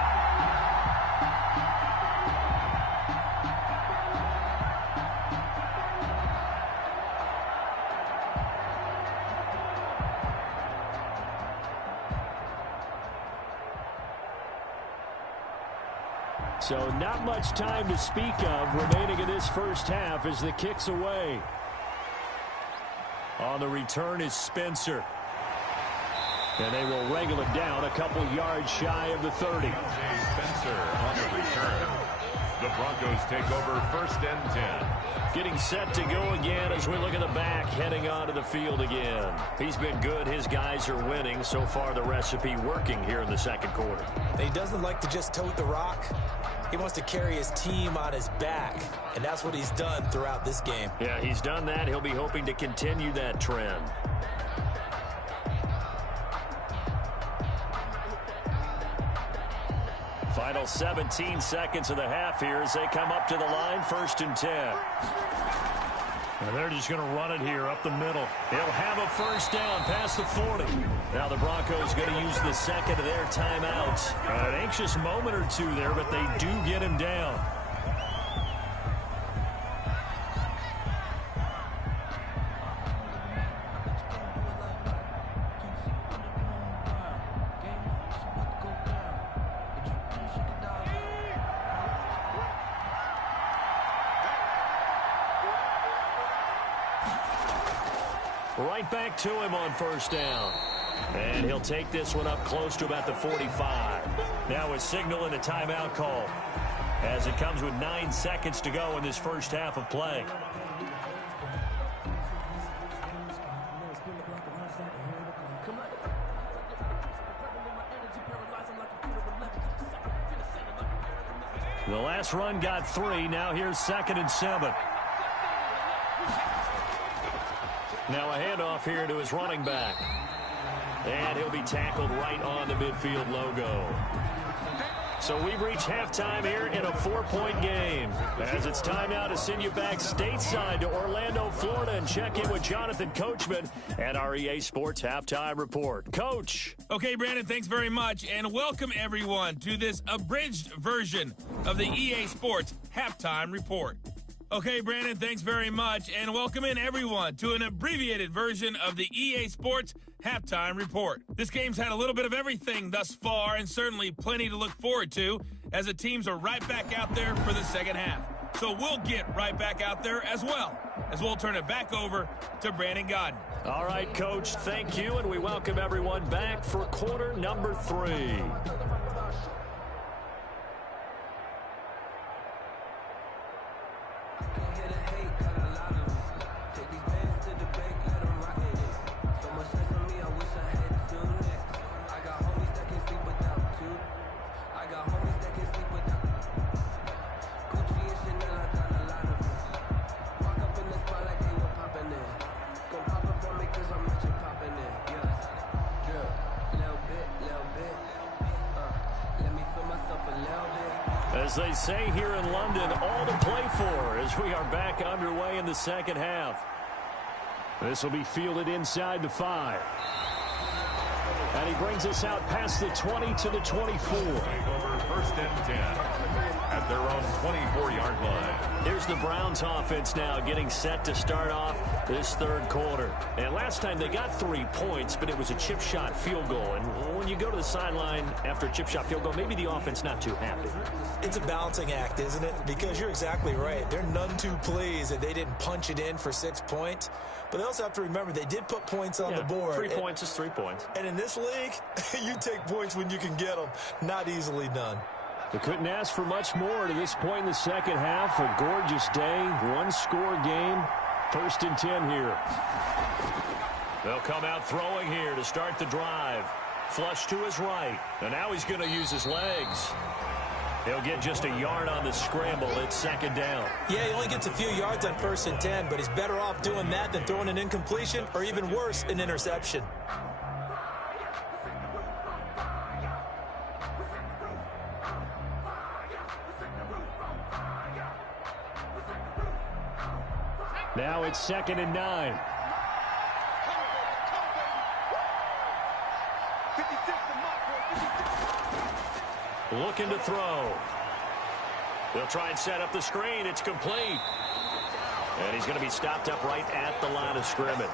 So not much time to speak of remaining in this first half as the kick's away. On the return is Spencer. And they will wrangle it down a couple yards shy of the 30. Spencer on the return. The Broncos take over 1st and 10. Getting set to go again as we look at the back, heading onto the field again. He's been good. His guys are winning. So far, the recipe working here in the second quarter. And he doesn't like to just tote the rock. He wants to carry his team on his back, and that's what he's done throughout this game. Yeah, he's done that. He'll be hoping to continue that trend. Final 17 seconds of the half here as they come up to the line, 1st and 10. And they're just going to run it here up the middle. He'll have a first down past the 40. Now the Broncos going to use the second of their timeouts. An anxious moment or two there, but they do get him down. Right back to him on first down. And he'll take this one up close to about the 45. Now a signal and a timeout call as it comes with 9 seconds to go in this first half of play. The last run got 3. Now here's 2nd and 7. Now a handoff here to his running back. And he'll be tackled right on the midfield logo. So we've reached halftime here in a 4-point game. As it's time now to send you back stateside to Orlando, Florida, and check in with Jonathan Coachman and our EA Sports Halftime Report. Coach. Okay, Brandon, thanks very much. And welcome, everyone, to this abridged version of the EA Sports Halftime Report. Okay, Brandon, thanks very much. And welcome in, everyone, to an abbreviated version of the EA Sports Halftime Report. This game's had a little bit of everything thus far, and certainly plenty to look forward to, as the teams are right back out there for the second half. So we'll get right back out there as well, as we'll turn it back over to Brandon Godden. All right, Coach, thank you, and we welcome everyone back for quarter number 3. As they say here in London, all to play for as we are back underway in the second half. This will be fielded inside the 5. And he brings us out past the 20 to the 24. Over first and 10 at their own 24-yard line. Here's the Browns offense now getting set to start off this third quarter. And last time they got 3 points, but it was a chip shot field goal. And when you go to the sideline after a chip shot field goal, maybe the offense not too happy. It's a balancing act, isn't it? Because you're exactly right. They're none too pleased that they didn't punch it in for 6 points. But they also have to remember they did put points on the board. 3 points is 3 points. And in this league, you take points when you can get them. Not easily done. They couldn't ask for much more to this point in the second half. A gorgeous day, one-score game. First and 10 here. They'll come out throwing here to start the drive. Flush to his right. And now he's going to use his legs. He'll get just a yard on the scramble. It's second down. Yeah, he only gets a few yards on first and 10, but he's better off doing that than throwing an incompletion or even worse, an interception. Now it's second and 9. Looking to throw. They'll try and set up the screen. It's complete. And he's going to be stopped up right at the line of scrimmage.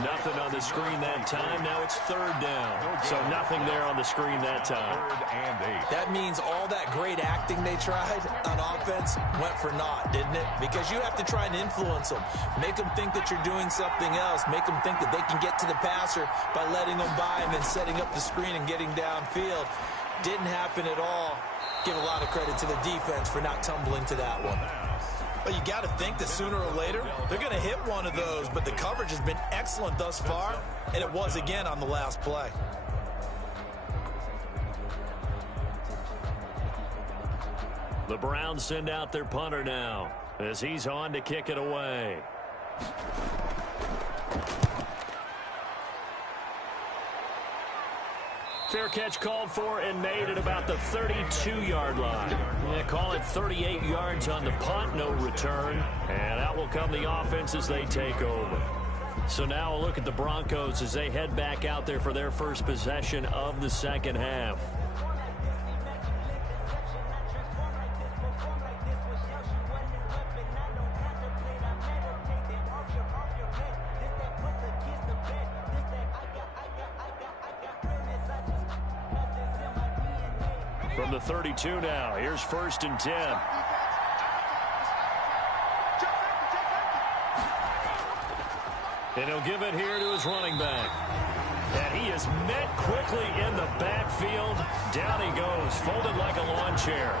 Nothing on the screen that time. Now it's third down. So nothing there on the screen that time. Third and 8. That means all that great acting they tried on offense went for naught, didn't it? Because you have to try and influence them. Make them think that you're doing something else. Make them think that they can get to the passer by letting them by and then setting up the screen and getting downfield. Didn't happen at all. Give a lot of credit to the defense for not tumbling to that one. But you got to think that sooner or later, they're going to hit one of those. But the coverage has been excellent thus far, and it was again on the last play. The Browns send out their punter now as he's on to kick it away. Fair catch called for and made at about the 32-yard line. Yeah, call it 38 yards on the punt, no return. And out will come the offense as they take over. So now a look at the Broncos as they head back out there for their first possession of the second half. From the 32 now, here's first and 10. And he'll give it here to his running back. And he is met quickly in the backfield. Down he goes, folded like a lawn chair.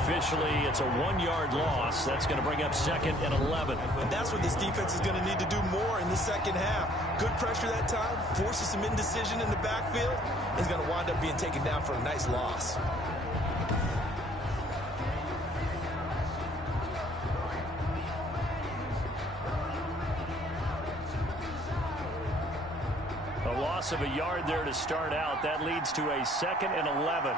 Officially, it's a 1-yard loss. That's going to bring up second and 11. And that's what this defense is going to need to do more in the second half. Good pressure that time, forces some indecision in the backfield. He's going to wind up being taken down for a nice loss. A loss of a yard there to start out. That leads to a second and 11.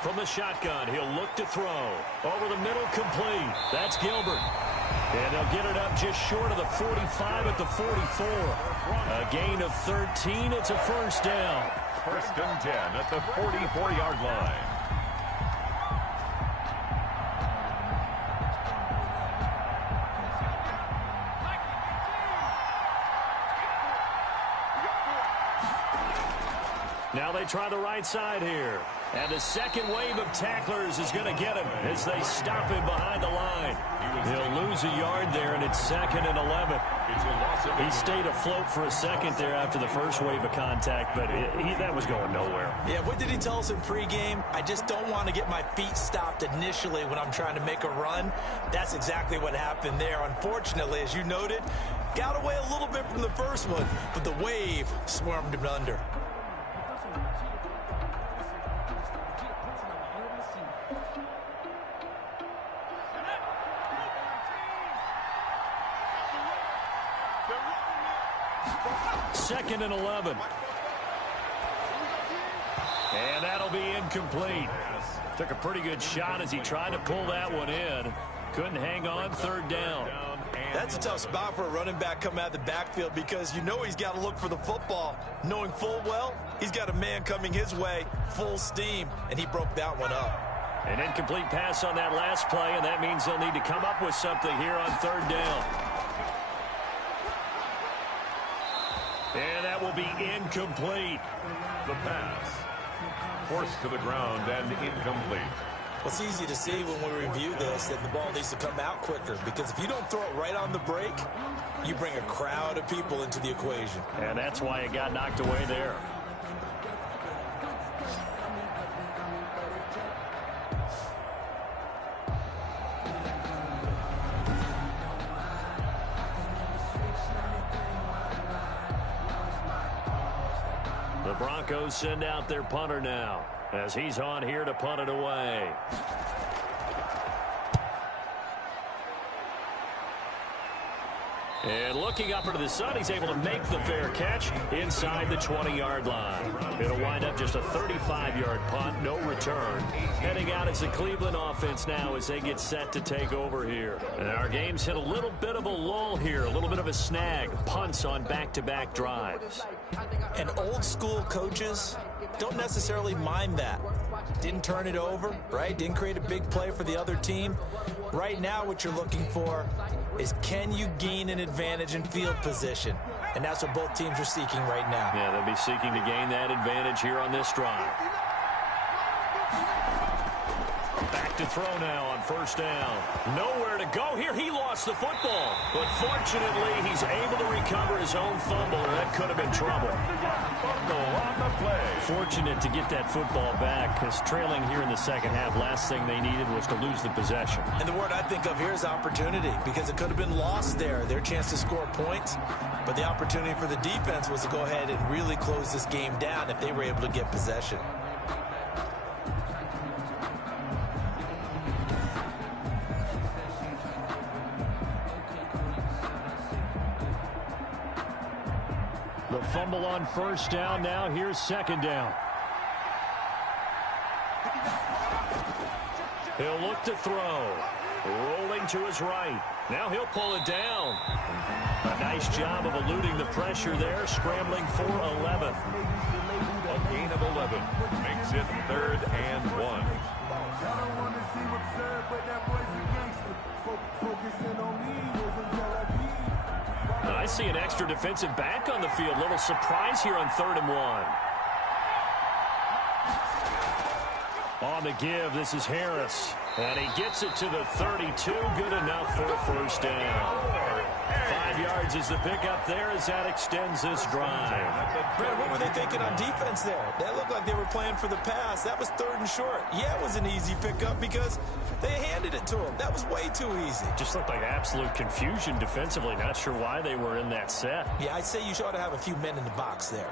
From the shotgun, he'll look to throw. Over the middle, complete. That's Gilbert. And they'll get it up just short of the 45 at the 44. A gain of 13. It's a first down. First and 10 at the 44-yard line. Now they try the right side here. And the second wave of tacklers is going to get him as they stop him behind the line. He'll lose a yard there, and it's second and 11. He stayed afloat for a second there after the first wave of contact, but that was going nowhere. Yeah, what did he tell us in pregame? I just don't want to get my feet stopped initially when I'm trying to make a run. That's exactly what happened there. Unfortunately, as you noted, got away a little bit from the first one, but the wave swarmed him under. Second and 11. And that'll be incomplete. Took a pretty good shot as he tried to pull that one in. Couldn't hang on. Third down. That's a tough spot for a running back coming out of the backfield because you know he's got to look for the football, knowing full well he's got a man coming his way, full steam, and he broke that one up. An incomplete pass on that last play, and that means they'll need to come up with something here on third down. And that will be incomplete. The pass forced to the ground and incomplete. Well, it's easy to see when we review this that the ball needs to come out quicker because if you don't throw it right on the break, you bring a crowd of people into the equation. And that's why it got knocked away there. The Broncos send out their punter now as he's on here to punt it away. And looking up into the sun, he's able to make the fair catch inside the 20-yard line. It'll wind up just a 35-yard punt, no return. Heading out is the Cleveland offense now as they get set to take over here. And our game's hit a little bit of a lull here, a little bit of a snag. Punts on back-to-back drives. And old-school coaches don't necessarily mind that. Didn't turn it over, right? Didn't create a big play for the other team. Right now what you're looking for is can you gain an advantage in field position? And that's what both teams are seeking right now. Yeah, they'll be seeking to gain that advantage here on this drive. Back to throw now on first down. Nowhere to go here. He lost the football. But fortunately, he's able to recover his own fumble. That could have been trouble. Fumble on the play. Fortunate to get that football back because trailing here in the second half, last thing they needed was to lose the possession. And the word I think of here is opportunity because it could have been lost there, their chance to score points. But the opportunity for the defense was to go ahead and really close this game down if they were able to get possession. The fumble on first down. Now here's second down. He'll look to throw. Rolling to his right. Now he'll pull it down. A nice job of eluding the pressure there. Scrambling for 11. A gain of 11 makes it 3rd and 1. I see an extra defensive back on the field. Little surprise here on 3rd and 1. On the give, this is Harris. And he gets it to the 32. Good enough for a first down. 5 yards is the pickup there as that extends this drive. Brad, what were they thinking on defense there? That looked like they were playing for the pass. That was 3rd and short. Yeah, it was an easy pickup because they handed it to him. That was way too easy. Just looked like absolute confusion defensively. Not sure why they were in that set. Yeah, I'd say you ought to have a few men in the box there.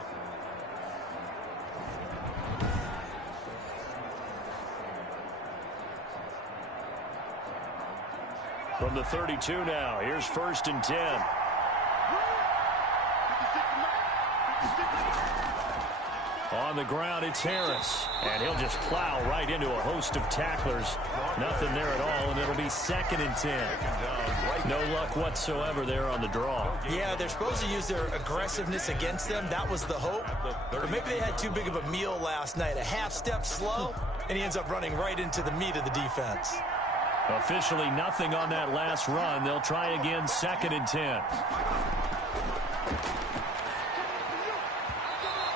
From the 32 now, here's 1st and 10. On the ground, it's Harris. And he'll just plow right into a host of tacklers. Nothing there at all, and it'll be 2nd and 10. No luck whatsoever there on the draw. Yeah, they're supposed to use their aggressiveness against them. That was the hope. But maybe they had too big of a meal last night. A half step slow, and he ends up running right into the meat of the defense. Officially nothing on that last run. They'll try again, 2nd and 10.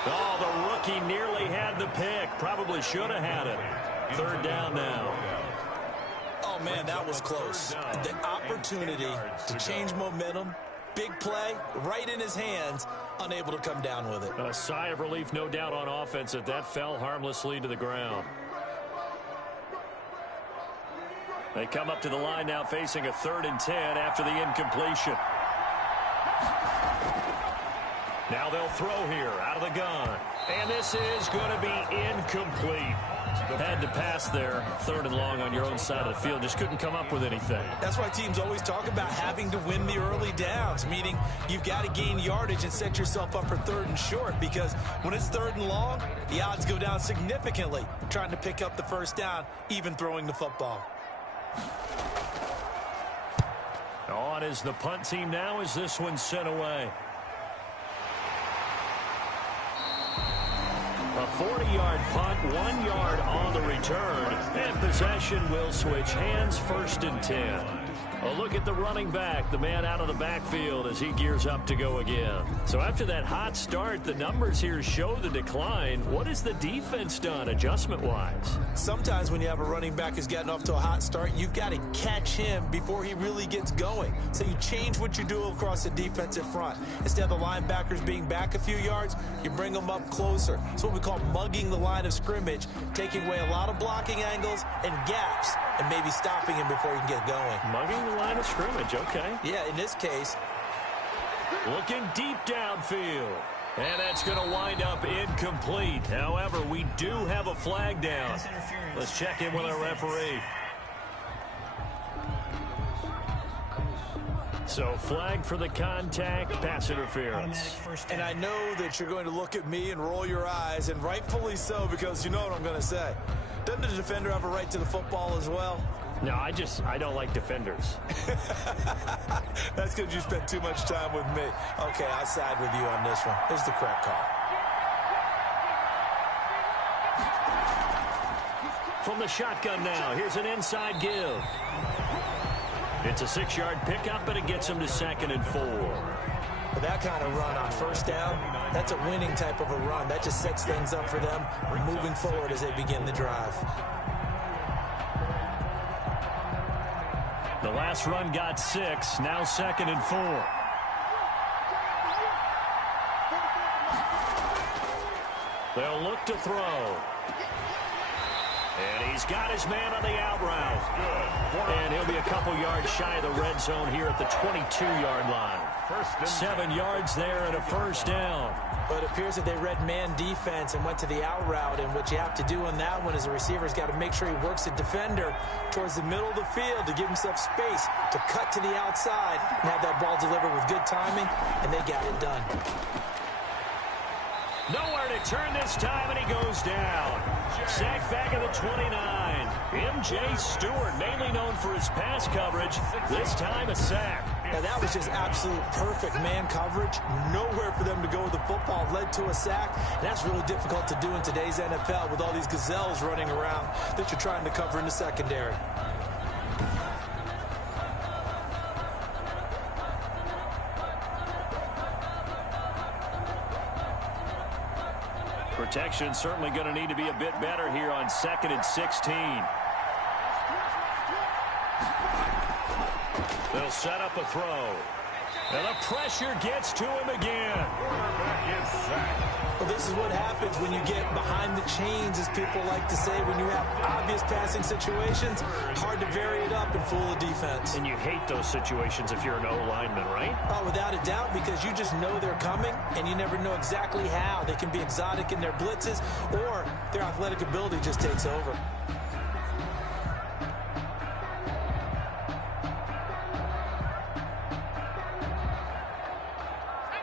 Oh, the rookie nearly had the pick. Probably should have had it. 3rd down now. Oh, man, that was close. The opportunity to change momentum, big play, right in his hands, unable to come down with it. A sigh of relief, no doubt, on offense that fell harmlessly to the ground. They come up to the line now facing a 3rd and 10 after the incompletion. Now they'll throw here out of the gun. And this is going to be incomplete. Had to pass there, 3rd and long on your own side of the field. Just couldn't come up with anything. That's why teams always talk about having to win the early downs, meaning you've got to gain yardage and set yourself up for 3rd and short, because when it's 3rd and long, the odds go down significantly trying to pick up the 1st down, even throwing the football. On is the punt team now as this one's sent away. A 40-yard punt, 1 yard on the return, and possession will switch hands, 1st and 10. A look at the running back, the man out of the backfield as he gears up to go again. So after that hot start, the numbers here show the decline. What has the defense done adjustment-wise? Sometimes when you have a running back who's gotten off to a hot start, you've got to catch him before he really gets going. So you change what you do across the defensive front. Instead of the linebackers being back a few yards, you bring them up closer. It's what we call mugging the line of scrimmage, taking away a lot of blocking angles and gaps, and maybe stopping him before he can get going. Mugging the line of scrimmage, okay. Yeah, in this case. Looking deep downfield. And that's going to wind up incomplete. However, we do have a flag down. Let's check in with our referee. So flag for the contact, pass interference. And I know that you're going to look at me and roll your eyes, and rightfully so, because you know what I'm going to say. Doesn't the defender have a right to the football as well? No, I don't like defenders. That's because you spent too much time with me. Okay, I'll side with you on this one. Here's the correct call. From the shotgun now, here's an inside give. It's a 6-yard pickup, and it gets him to 2nd and 4. With that kind of run on 1st down, that's a winning type of a run. That just sets things up for them moving forward as they begin the drive. The last run got 6, now 2nd and 4. They'll look to throw. And he's got his man on the out route. And he'll be a couple yards shy of the red zone here at the 22-yard line. 7 yards there and a 1st down. But it appears that they read man defense and went to the out route, and what you have to do on that one is the receiver's got to make sure he works the defender towards the middle of the field to give himself space to cut to the outside and have that ball delivered with good timing, and they got it done. Nowhere to turn this time, and he goes down. Sacked back at the 29. M.J. Stewart, mainly known for his pass coverage, this time a sack. Now, that was just absolute perfect man coverage. Nowhere for them to go with the football. Led to a sack. And that's really difficult to do in today's NFL with all these gazelles running around that you're trying to cover in the secondary. Protection certainly going to need to be a bit better here on 2nd and 16. They'll set up a throw. And the pressure gets to him again. Well, this is what happens when you get behind the chains, as people like to say. When you have obvious passing situations, hard to vary it up and fool the defense. And you hate those situations if you're an O-lineman, right? Oh, without a doubt, because you just know they're coming, and you never know exactly how. They can be exotic in their blitzes, or their athletic ability just takes over.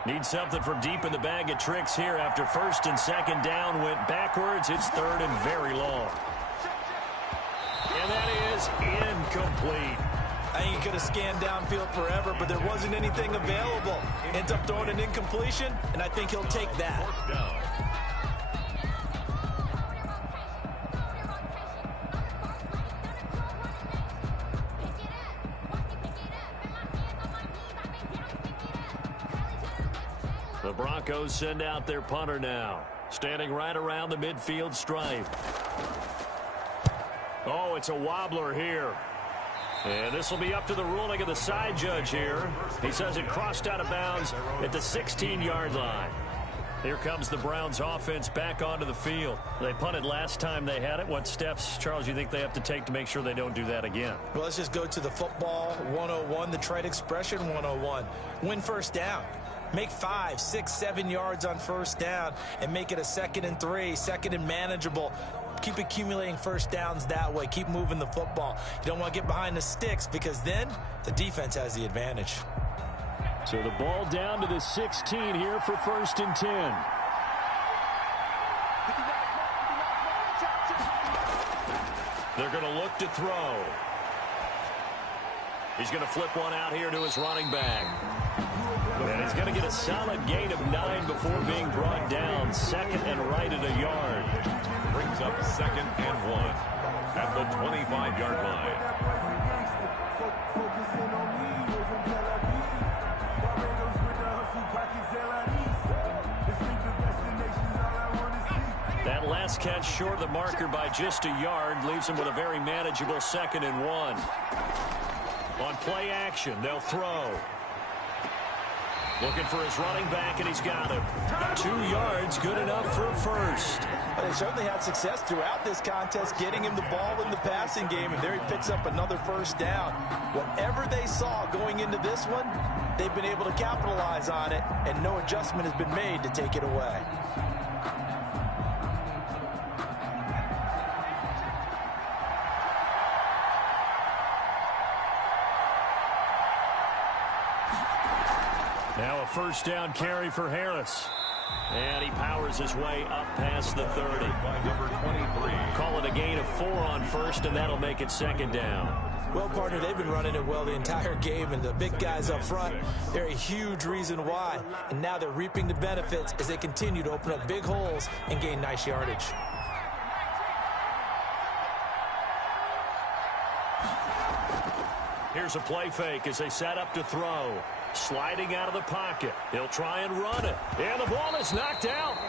Need something from deep in the bag of tricks here after 1st and 2nd down went backwards. It's 3rd and very long. And that is incomplete. I think he could have scanned downfield forever, but there wasn't anything available. Ends up throwing an incompletion, and I think he'll take that. The Broncos send out their punter now, standing right around the midfield stripe. Oh, it's a wobbler here. And this will be up to the ruling of the side judge here. He says it crossed out of bounds at the 16-yard line. Here comes the Browns offense back onto the field. They punted last time they had it. What steps, Charles, you think they have to take to make sure they don't do that again? Well, let's just go to the football 101, the trade expression 101. Win 1st down. Make 5, 6, 7 yards on 1st down and make it a 2nd and 3, 2nd and manageable. Keep accumulating first downs that way. Keep moving the football. You don't want to get behind the sticks because then the defense has the advantage. So the ball down to the 16 here for 1st and 10. They're going to look to throw. He's going to flip one out here to his running back. And he's going to get a solid gain of 9 before being brought down. 2nd and right at a yard. Brings up 2nd and 1 at the 25-yard line. That last catch short of the marker by just a yard leaves him with a very manageable 2nd and 1. On play action, they'll throw. Looking for his running back, and he's got him. 2 yards, good enough for a first. Well, they certainly had success throughout this contest, getting him the ball in the passing game, and there he picks up another first down. Whatever they saw going into this one, they've been able to capitalize on it, and no adjustment has been made to take it away. Now a first down carry for Harris. And he powers his way up past the 30. By number 23. Call it a gain of 4 on first, and that'll make it 2nd down. Well, partner, they've been running it well the entire game, and the big guys up front, they're a huge reason why. And now they're reaping the benefits as they continue to open up big holes and gain nice yardage. Here's a play fake as they set up to throw. Sliding out of the pocket. He'll try and run it. And the ball is knocked out.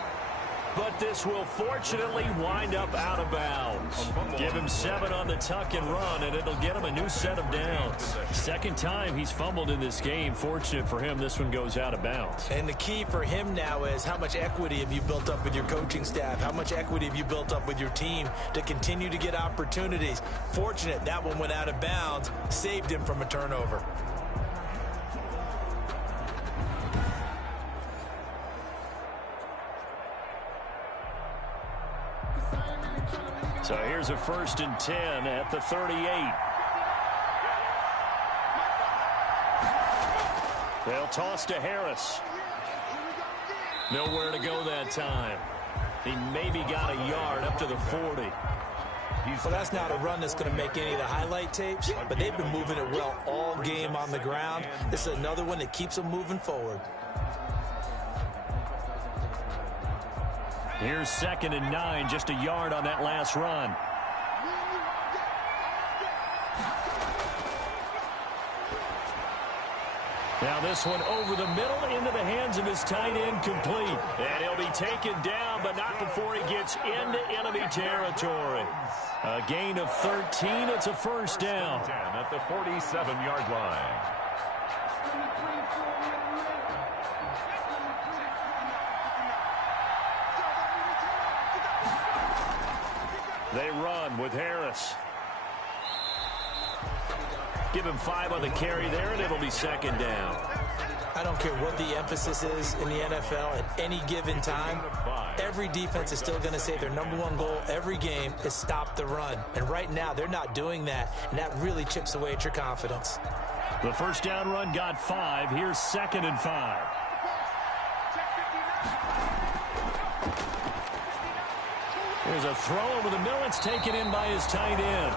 But this will fortunately wind up out of bounds. Give him 7 on the tuck and run, and it'll get him a new set of downs. 2nd time he's fumbled in this game. Fortunate for him, this one goes out of bounds. And the key for him now is how much equity have you built up with your coaching staff? How much equity have you built up with your team to continue to get opportunities? Fortunate that one went out of bounds, saved him from a turnover. So here's a 1st and 10 at the 38. They'll toss to Harris. Nowhere to go that time. He maybe got a yard up to the 40. Well, that's not a run that's going to make any of the highlight tapes, but they've been moving it well all game on the ground. This is another one that keeps them moving forward. Here's 2nd and 9, just a yard on that last run. Now this one over the middle into the hands of his tight end, complete. And he'll be taken down, but not before he gets into enemy territory. A gain of 13. It's a first down. 10 at the 47-yard line. They run with Harris. Give him 5 on the carry there, and it'll be 2nd down. I don't care what the emphasis is in the NFL at any given time. Every defense is still going to say their #1 goal every game is stop the run. And right now, they're not doing that, and that really chips away at your confidence. The first down run got 5. Here's 2nd and 5. There's a throw over the middle. It's taken in by his tight end.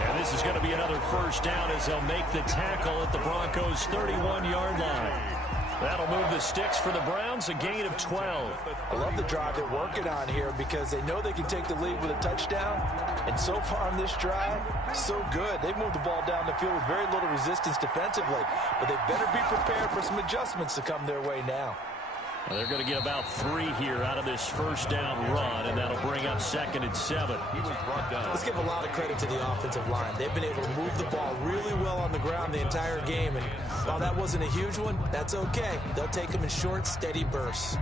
And this is going to be another first down as they'll make the tackle at the Broncos' 31-yard line. That'll move the sticks for the Browns, a gain of 12. I love the drive they're working on here because they know they can take the lead with a touchdown. And so far on this drive, so good. They've moved the ball down the field with very little resistance defensively. But they better be prepared for some adjustments to come their way now. Well, they're going to get about 3 here out of this first down run, and that'll bring up 2nd and 7. He was brought down. Let's give a lot of credit to the offensive line. They've been able to move the ball really well on the ground the entire game, and while that wasn't a huge one, that's okay. They'll take them in short, steady bursts.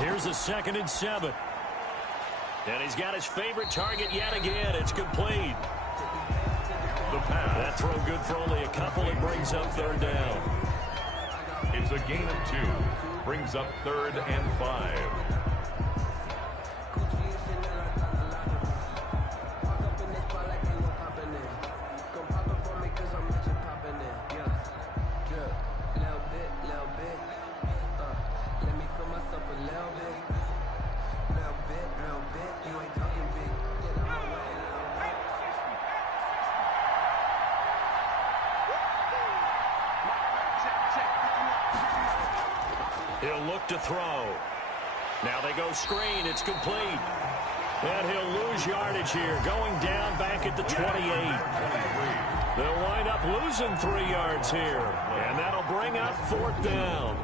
Here's a 2nd and 7. And he's got his favorite target yet again. It's complete. The pass. That throw good for only a couple. It brings up 3rd down. It's a gain of 2. Brings up 3rd and 5. He'll look to throw. Now they go screen. It's complete. And he'll lose yardage here. Going down back at the 28. They'll wind up losing 3 yards here. And that'll bring up 4th down.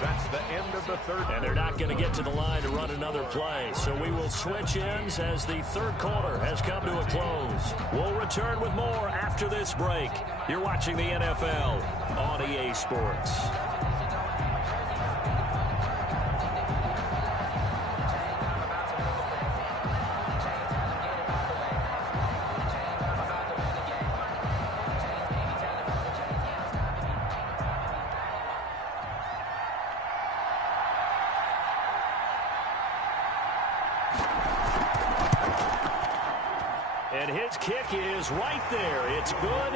That's the end of the 3rd. And they're not going to get to the line to run another play. So we will switch ends as the 3rd quarter has come to a close. We'll return with more after this break. You're watching the NFL on EA Sports. And his kick is right there. It's good,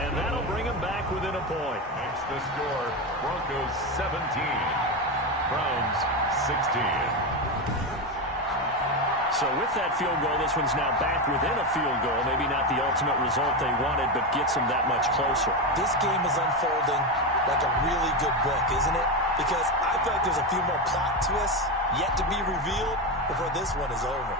and that'll bring him back within a point. Makes the score Broncos 17, Browns 16. So with that field goal, this one's now back within a field goal. Maybe not the ultimate result they wanted, but gets them that much closer. This game is unfolding like a really good book, isn't it? Because I feel like there's a few more plot twists yet to be revealed before this one is over.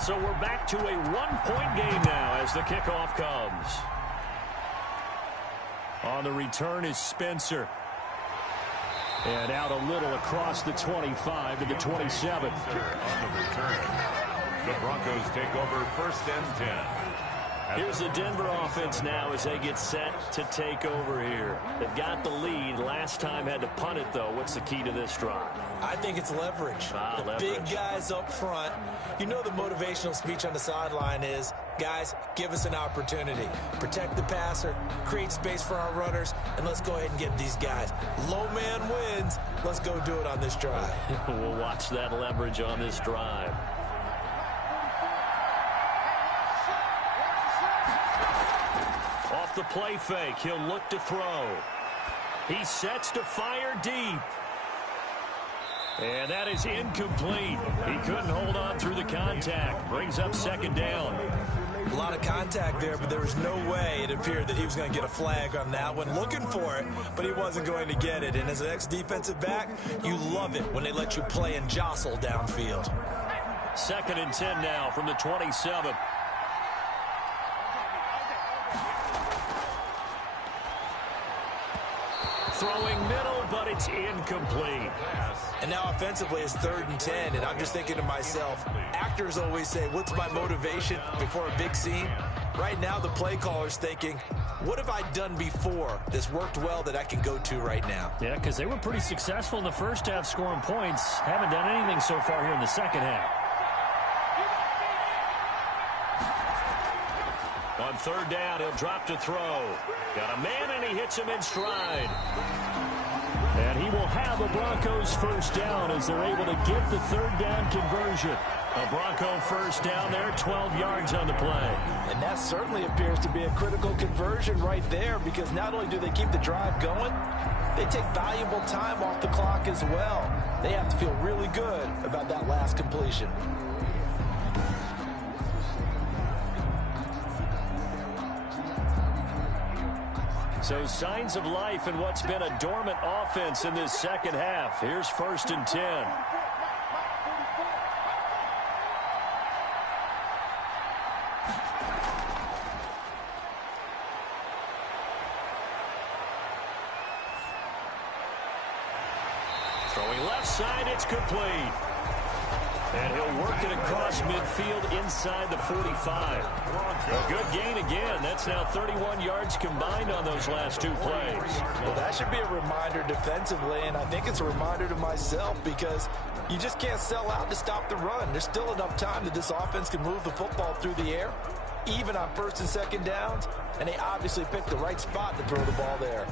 So we're back to a one-point game now as the kickoff comes. On the return is Spencer. And out a little across the 25 to the 27. On the return, the Broncos take over 1st and 10. Here's the Denver offense now as they get set to take over here. They've got the lead. Last time had to punt it, though. What's the key to this drive? I think it's leverage. The big guys up front. You know the motivational speech on the sideline is, guys, give us an opportunity. Protect the passer, create space for our runners, and let's go ahead and get these guys. Low man wins. Let's go do it on this drive. We'll watch that leverage on this drive. Off the play fake, he'll look to throw. He sets to fire deep. And that is incomplete. He couldn't hold on through the contact. Brings up 2nd down. A lot of contact there, but there was no way it appeared that he was going to get a flag on that one. Looking for it, but he wasn't going to get it. And as an ex-defensive back, you love it when they let you play and jostle downfield. 2nd and 10 now from the 27. Throwing middle, but it's incomplete. And now offensively it's 3rd and 10, and I'm just thinking to myself, actors always say, what's my motivation before a big scene? Right now the play caller's thinking, what have I done before that's worked well that I can go to right now? Yeah, because they were pretty successful in the first half scoring points. Haven't done anything so far here in the second half. On 3rd down, he'll drop to throw. Got a man, and he hits him in stride. And he will have a Broncos 1st down as they're able to get the 3rd down conversion. A Bronco 1st down there, 12 yards on the play. And that certainly appears to be a critical conversion right there, because not only do they keep the drive going, they take valuable time off the clock as well. They have to feel really good about that last completion. So signs of life in what's been a dormant offense in this second half. Here's 1st and 10. Throwing left side, it's complete. And he'll work it across midfield inside the 45. A good gain again. That's now 31 yards combined on those last two plays. Well, that should be a reminder defensively, and I think it's a reminder to myself because you just can't sell out to stop the run. There's still enough time that this offense can move the football through the air, even on first and second downs, and they obviously picked the right spot to throw the ball there.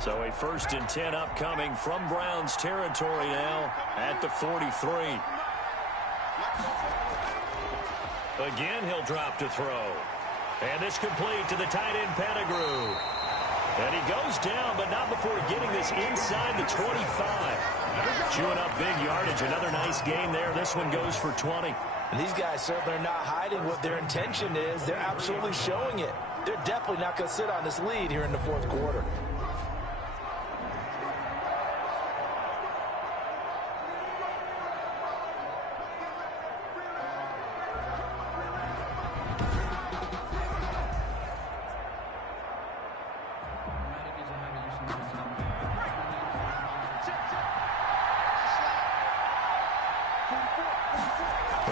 So a 1st and 10 upcoming from Browns territory now at the 43. Again, he'll drop to throw. And this complete to the tight end, Pettigrew. And he goes down, but not before getting this inside the 25. Chewing up big yardage. Another nice gain there. This one goes for 20. And these guys certainly are not hiding what their intention is. They're absolutely showing it. They're definitely not going to sit on this lead here in the fourth quarter.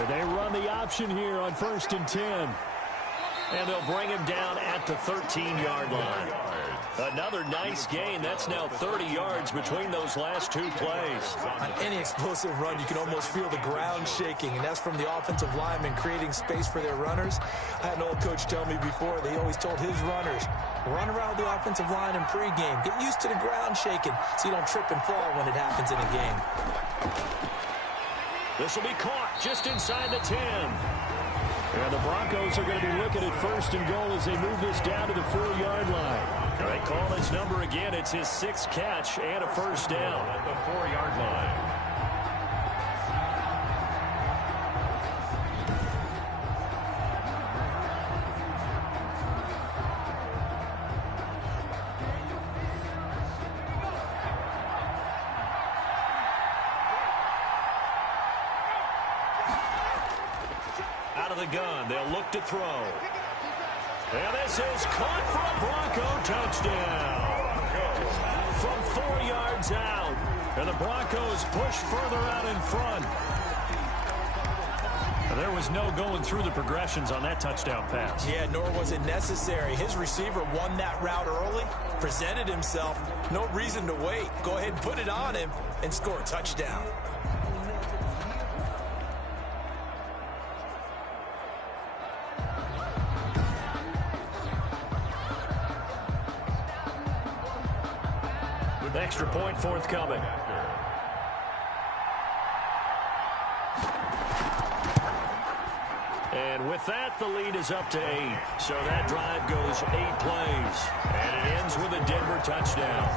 They run the option here on 1st and 10. And they'll bring him down at the 13-yard line. Another nice gain. That's now 30 yards between those last two plays. On any explosive run, you can almost feel the ground shaking, and that's from the offensive linemen creating space for their runners. I had an old coach tell me before, they always told his runners, run around the offensive line in pregame. Get used to the ground shaking so you don't trip and fall when it happens in a game. This will be caught just inside the 10. And the Broncos are going to be looking at 1st and goal as they move this down to the 4-yard line. They call his number again. It's his 6th catch and a 1st down. At the 4-yard line. The gun. They'll look to throw. And this is caught for a Bronco touchdown. From 4 yards out. And the Broncos push further out in front. There was no going through the progressions on that touchdown pass. Yeah, nor was it necessary. His receiver won that route early, presented himself. No reason to wait. Go ahead and put it on him and score a touchdown. Extra point forthcoming. And with that, the lead is up to 8. So that drive goes 8 plays. And it ends with a Denver touchdown.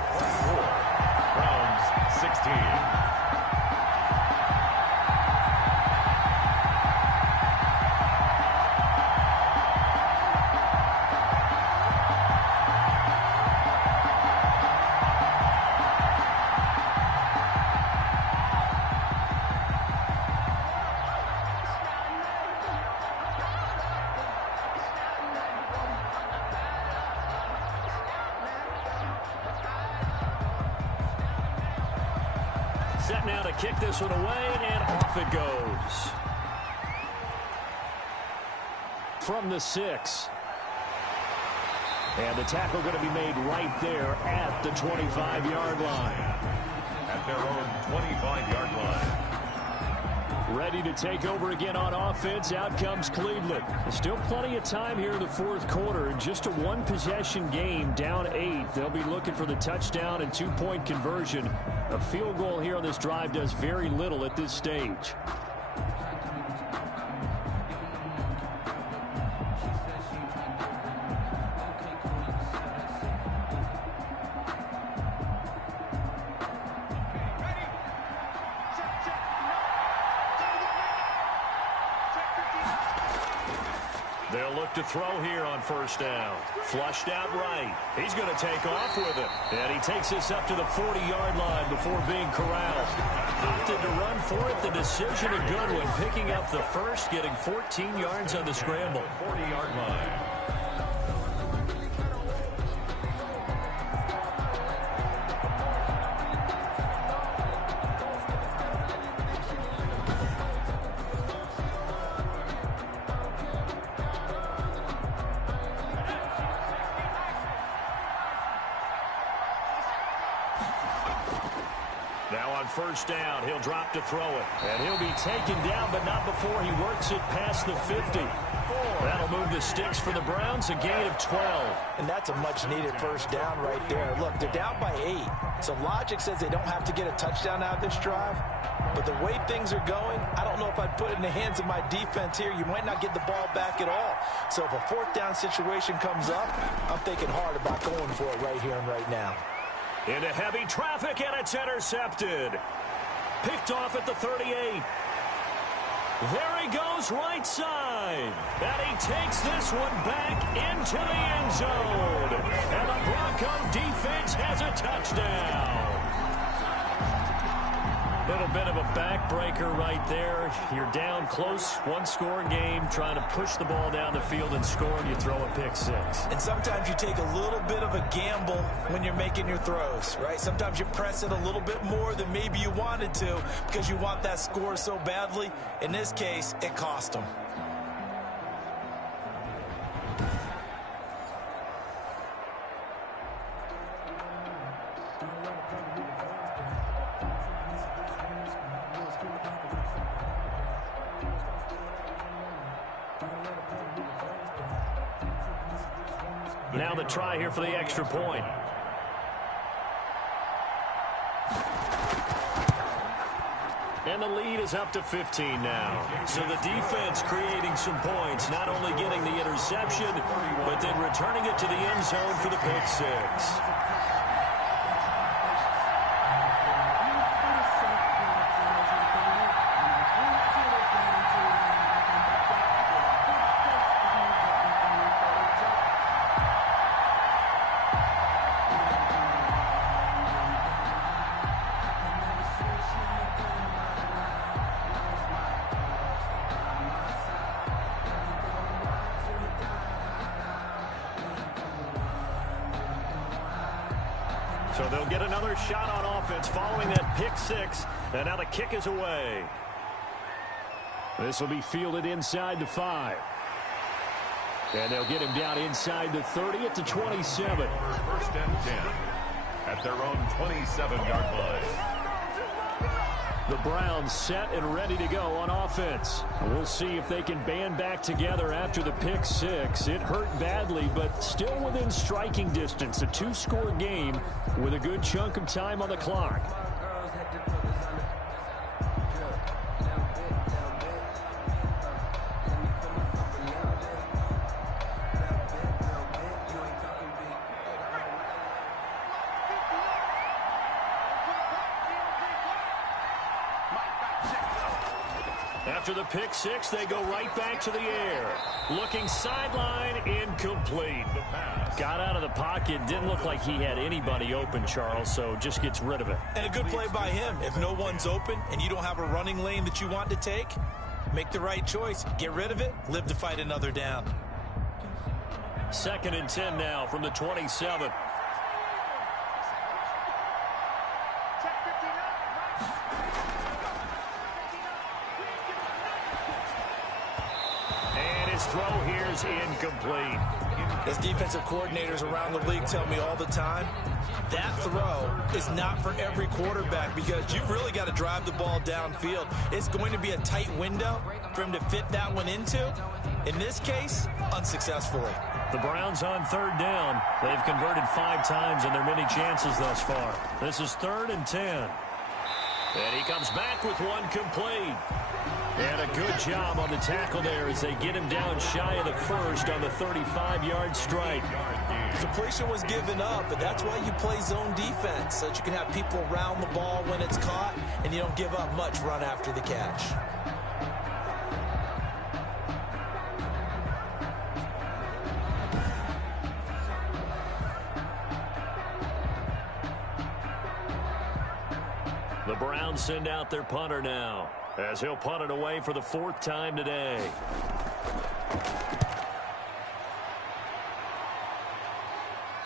Browns 16. Set now to kick this one away, and off it goes. From the 6. And the tackle going to be made right there at the 25-yard line. At their own 25-yard line. Ready to take over again on offense. Out comes Cleveland. There's still plenty of time here in the fourth quarter. Just a one-possession game, down 8. They'll be looking for the touchdown and 2-point conversion. A field goal here on this drive does very little at this stage. They'll look to throw here on first down. Flushed out right. He's going to take off with it. And he takes this up to the 40-yard line before being corralled. Opted to run for it. The decision a good one. Picking up the first, getting 14 yards on the scramble. 40-yard line. on first down. He'll drop to throw it. And he'll be taken down, but not before he works it past the 50. That'll move the sticks for the Browns, a gain of 12. And that's a much-needed first down right there. Look, they're down by 8. So logic says they don't have to get a touchdown out of this drive. But the way things are going, I don't know if I'd put it in the hands of my defense here. You might not get the ball back at all. So if a fourth down situation comes up, I'm thinking hard about going for it right here and right now. Into heavy traffic, and it's intercepted. Picked off at the 38. There he goes right side. And he takes this one back into the end zone. And the Bronco defense has a touchdown. Little bit of a backbreaker right there. You're down close, one-score game, trying to push the ball down the field and score, and you throw a pick six. And sometimes you take a little bit of a gamble when you're making your throws, right? Sometimes you press it a little bit more than maybe you wanted to because you want that score so badly. In this case, it cost them. Now the try here for the extra point. And the lead is up to 15 now. So the defense creating some points, not only getting the interception, but then returning it to the end zone for the pick six. So they'll get another shot on offense following that pick six. And now the kick is away. This will be fielded inside the 5. And they'll get him down inside the 30 at the 27. First and 10 at their own 27-yard line. The Browns set and ready to go on offense. We'll see if they can band back together after the pick six. It hurt badly, but still within striking distance. A 2-score game with a good chunk of time on the clock. After the pick six, they go right back to the air. Looking sideline, incomplete. Got out of the pocket, didn't look like he had anybody open, Charles, so just gets rid of it. And a good play by him. If no one's open and you don't have a running lane that you want to take, make the right choice. Get rid of it, live to fight another down. 2nd and 10 now from the 27. Throw here's incomplete. As defensive coordinators around the league tell me all the time, that throw is not for every quarterback because you've really got to drive the ball downfield. It's going to be a tight window for him to fit that one into. In this case, unsuccessfully. The Browns on 3rd down. They've converted 5 times in their many chances thus far. This is 3rd and 10. And he comes back with one complete. And a good job on the tackle there as they get him down shy of the first on the 35-yard strike. Completion was given up, but that's why you play zone defense, so that you can have people around the ball when it's caught, and you don't give up much run after the catch. The Browns send out their punter now, as he'll punt it away for the 4th time today.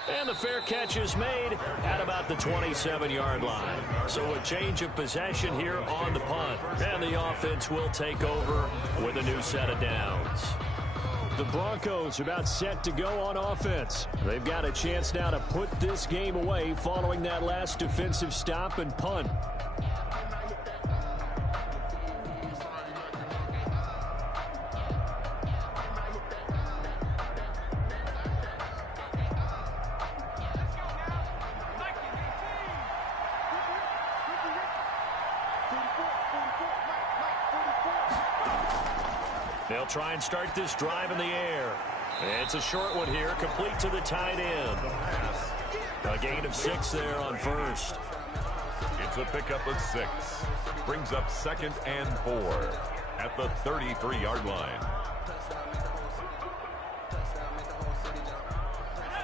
And the fair catch is made at about the 27-yard line. So a change of possession here on the punt. And the offense will take over with a new set of downs. The Broncos about set to go on offense. They've got a chance now to put this game away following that last defensive stop and punt. They'll try and start this drive in the air. It's a short one here, complete to the tight end. A gain of 6 there on first. It's a pickup of 6. Brings up 2nd and 4 at the 33-yard line.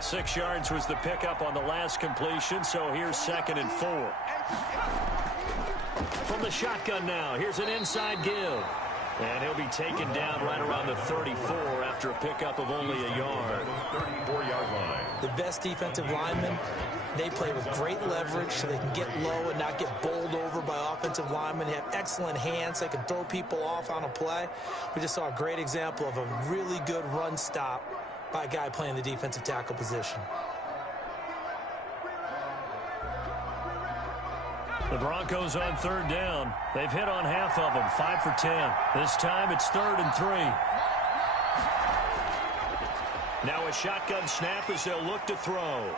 6 yards was the pickup on the last completion, so here's 2nd and 4. From the shotgun now, here's an inside give. And he'll be taken down right around the 34 after a pickup of only a yard. 34-yard line. The best defensive linemen, they play with great leverage so they can get low and not get bowled over by offensive linemen. They have excellent hands. They can throw people off on a play. We just saw a great example of a really good run stop by a guy playing the defensive tackle position. The Broncos on 3rd down. They've hit on half of them, 5 for 10. This time it's 3rd and 3. Now a shotgun snap as they'll look to throw.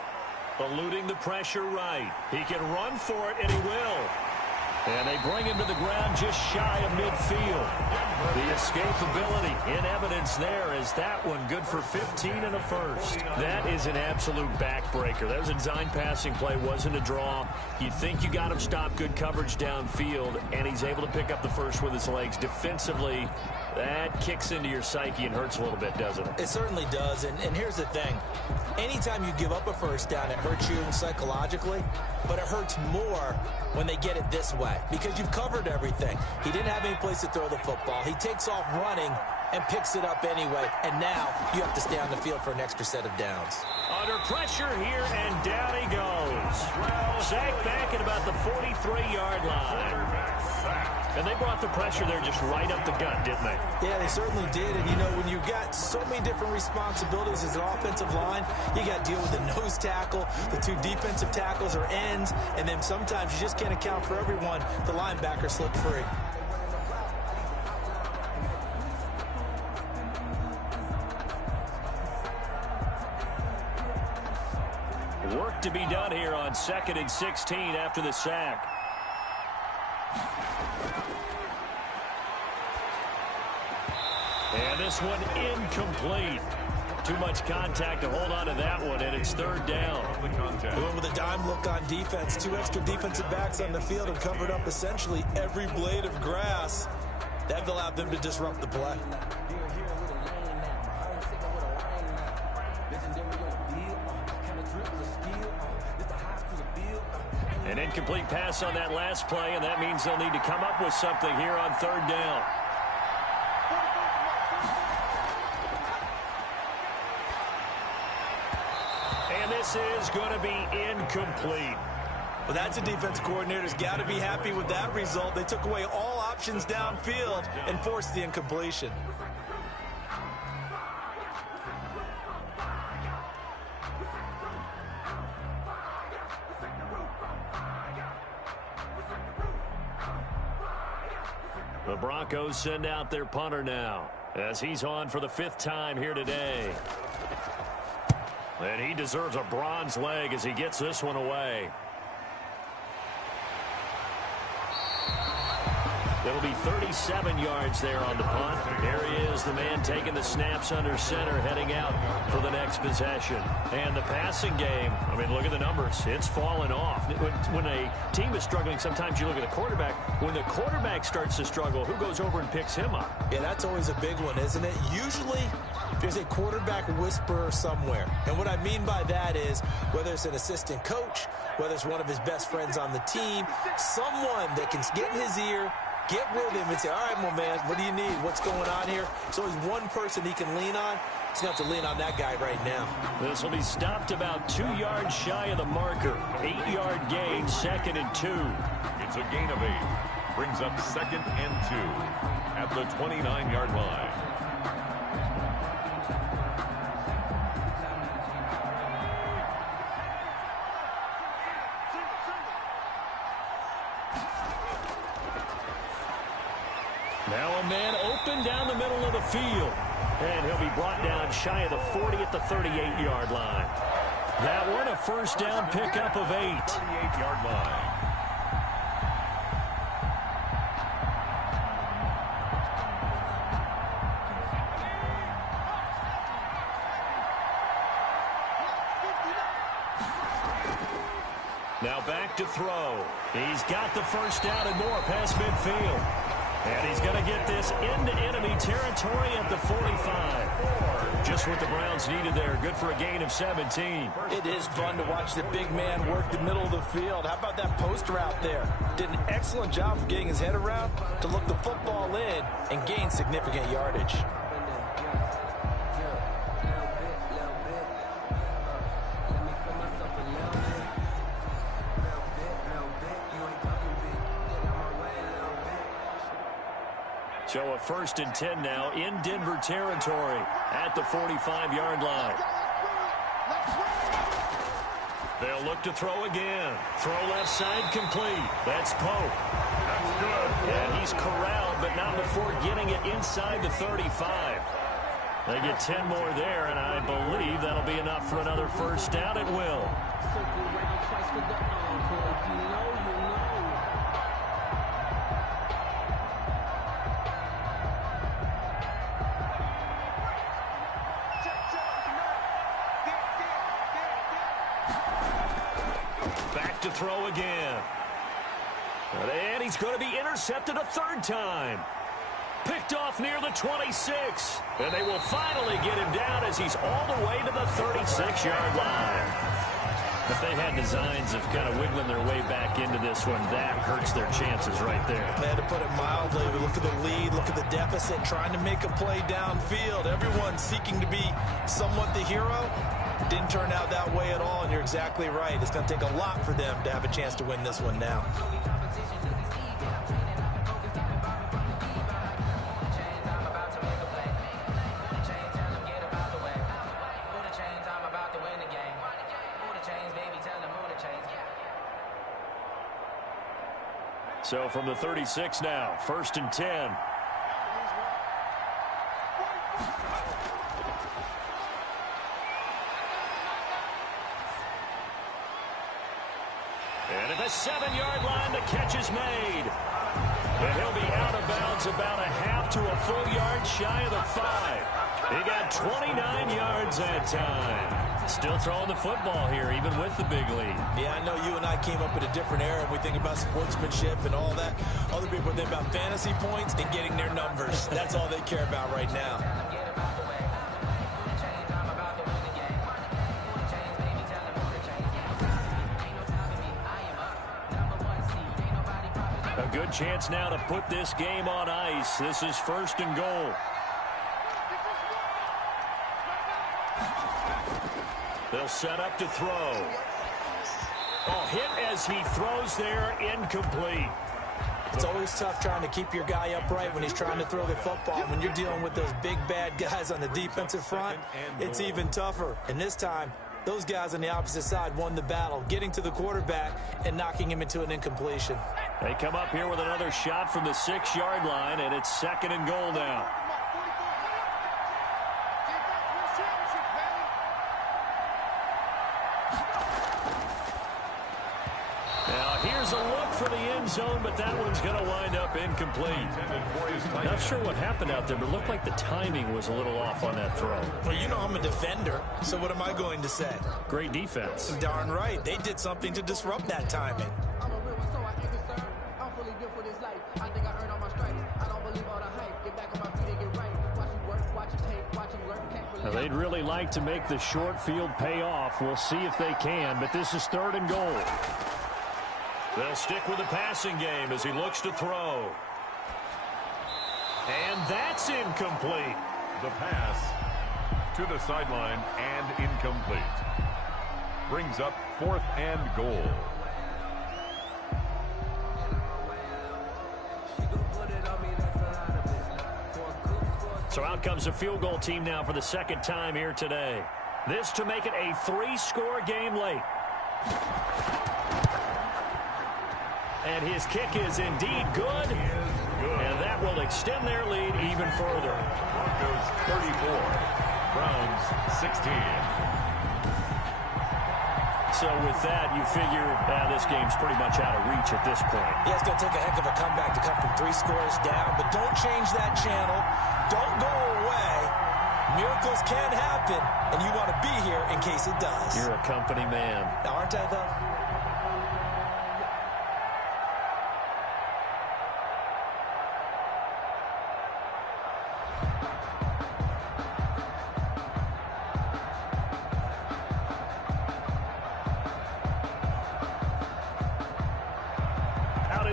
Eluding the pressure right. He can run for it, and he will. And they bring him to the ground just shy of midfield. The escapability in evidence there as that one good for 15 and a first. That is an absolute backbreaker. That was a design passing play, wasn't a draw. You think you got him stopped, good coverage downfield, and he's able to pick up the first with his legs. Defensively, that kicks into your psyche and hurts a little bit, doesn't it? It certainly does, and here's the thing. Anytime you give up a first down, it hurts you psychologically, but it hurts more when they get it this way because you've covered everything. He didn't have any place to throw the football. He takes off running and picks it up anyway, and now you have to stay on the field for an extra set of downs. Under pressure here, and down he goes. Sacked back at about the 43-yard line. And they brought the pressure there just right up the gut, didn't they? Yeah, they certainly did. And, you know, when you've got so many different responsibilities as an offensive line, you got to deal with the nose tackle, the 2 defensive tackles or ends, and then sometimes you just can't account for everyone. The linebacker slipped free. Work to be done here on 2nd and 16 after the sack. And this one incomplete. Too much contact to hold on to that one, and it's 3rd down. Going with a dime look on defense. 2 extra defensive backs on the field have covered up essentially every blade of grass. That allowed them to disrupt the play. An incomplete pass on that last play, and that means they'll need to come up with something here on 3rd down. And this is going to be incomplete. Well, that's a defense coordinator's got to be happy with that result. They took away all options downfield and forced the incompletion. The Broncos send out their punter now as he's on for the 5th time here today. And he deserves a bronze leg as he gets this one away. It'll be 37 yards there on the punt. There he is, the man taking the snaps under center, heading out for the next possession. And the passing game, I mean, look at the numbers. It's fallen off. When a team is struggling, sometimes you look at the quarterback. When the quarterback starts to struggle, who goes over and picks him up? Yeah, that's always a big one, isn't it? Usually, there's a quarterback whisperer somewhere. And what I mean by that is, whether it's an assistant coach, whether it's one of his best friends on the team, someone that can get in his ear, get with him and say, all right, my man, what do you need? What's going on here? So he's one person he can lean on. He's going to have to lean on that guy right now. This will be stopped about 2 yards shy of the marker. 8-yard gain, 2nd and 2. It's a gain of 8. Brings up 2nd and 2 at the 29-yard line. Now a man open down the middle of the field. And he'll be brought down shy of the 40 at the 38-yard line. That one a first down pickup of 8. 38-yard line. Now back to throw. He's got the first down and more past midfield. And he's going to get this into enemy territory at the 45. Just what the Browns needed there. Good for a gain of 17. It is fun to watch the big man work the middle of the field. How about that post route there? Did an excellent job of getting his head around to look the football in and gain significant yardage. So a 1st and 10 now in Denver territory at the 45-yard line. They'll look to throw again. Throw left side complete. That's Pope. That's good. And he's corralled, but not before getting it inside the 35. They get 10 more there, and I believe that'll be enough for another first down. It will. To throw again. And he's going to be intercepted a 3rd time. Picked off near the 26. And they will finally get him down as he's all the way to the 36-yard line. If they had designs of kind of wiggling their way back into this one, that hurts their chances right there. They had to put it mildly. Look at the lead, look at the deficit, trying to make a play downfield. Everyone seeking to be somewhat the hero. Didn't turn out that way at all, and you're exactly right. It's going to take a lot for them to have a chance to win this one now. So from the 36 now, 1st and 10. And at the 7-yard line, the catch is made. And he'll be out of bounds about a half to a full yard shy of the 5. He got 29 yards that time. Still throwing the football here, even with the big lead. Yeah, I know you and I came up in a different era. We think about sportsmanship and all that. Other people think about fantasy points and getting their numbers. That's all they care about right now. A good chance now to put this game on ice. This is 1st and goal. They'll set up to throw. Oh, hit as he throws there, incomplete. It's always tough trying to keep your guy upright when he's trying to throw the football. When you're dealing with those big, bad guys on the defensive front, it's even tougher. And this time, those guys on the opposite side won the battle, getting to the quarterback and knocking him into an incompletion. They come up here with another shot from the 6-yard line, and it's 2nd and goal now. Now, here's a look for the end zone, but that one's going to wind up incomplete. Not sure what happened out there, but it looked like the timing was a little off on that throw. Well, you know I'm a defender, so what am I going to say? Great defense. Darn right. They did something to disrupt that timing. Now, they'd really like to make the short field pay off. We'll see if they can, but this is 3rd and goal. They'll stick with the passing game as he looks to throw. And that's incomplete. The pass to the sideline and incomplete. Brings up 4th and goal. So out comes a field goal team now for the 2nd time here today. This to make it a 3-score game late. And his kick is indeed good. And that will extend their lead even further. Broncos 34, Browns 16. So with that, you figure this game's pretty much out of reach at this point. Yeah, it's going to take a heck of a comeback to come from 3 scores down, but don't change that channel. Don't go away. Miracles can happen, and you want to be here in case it does. You're a company man. Aren't I, though?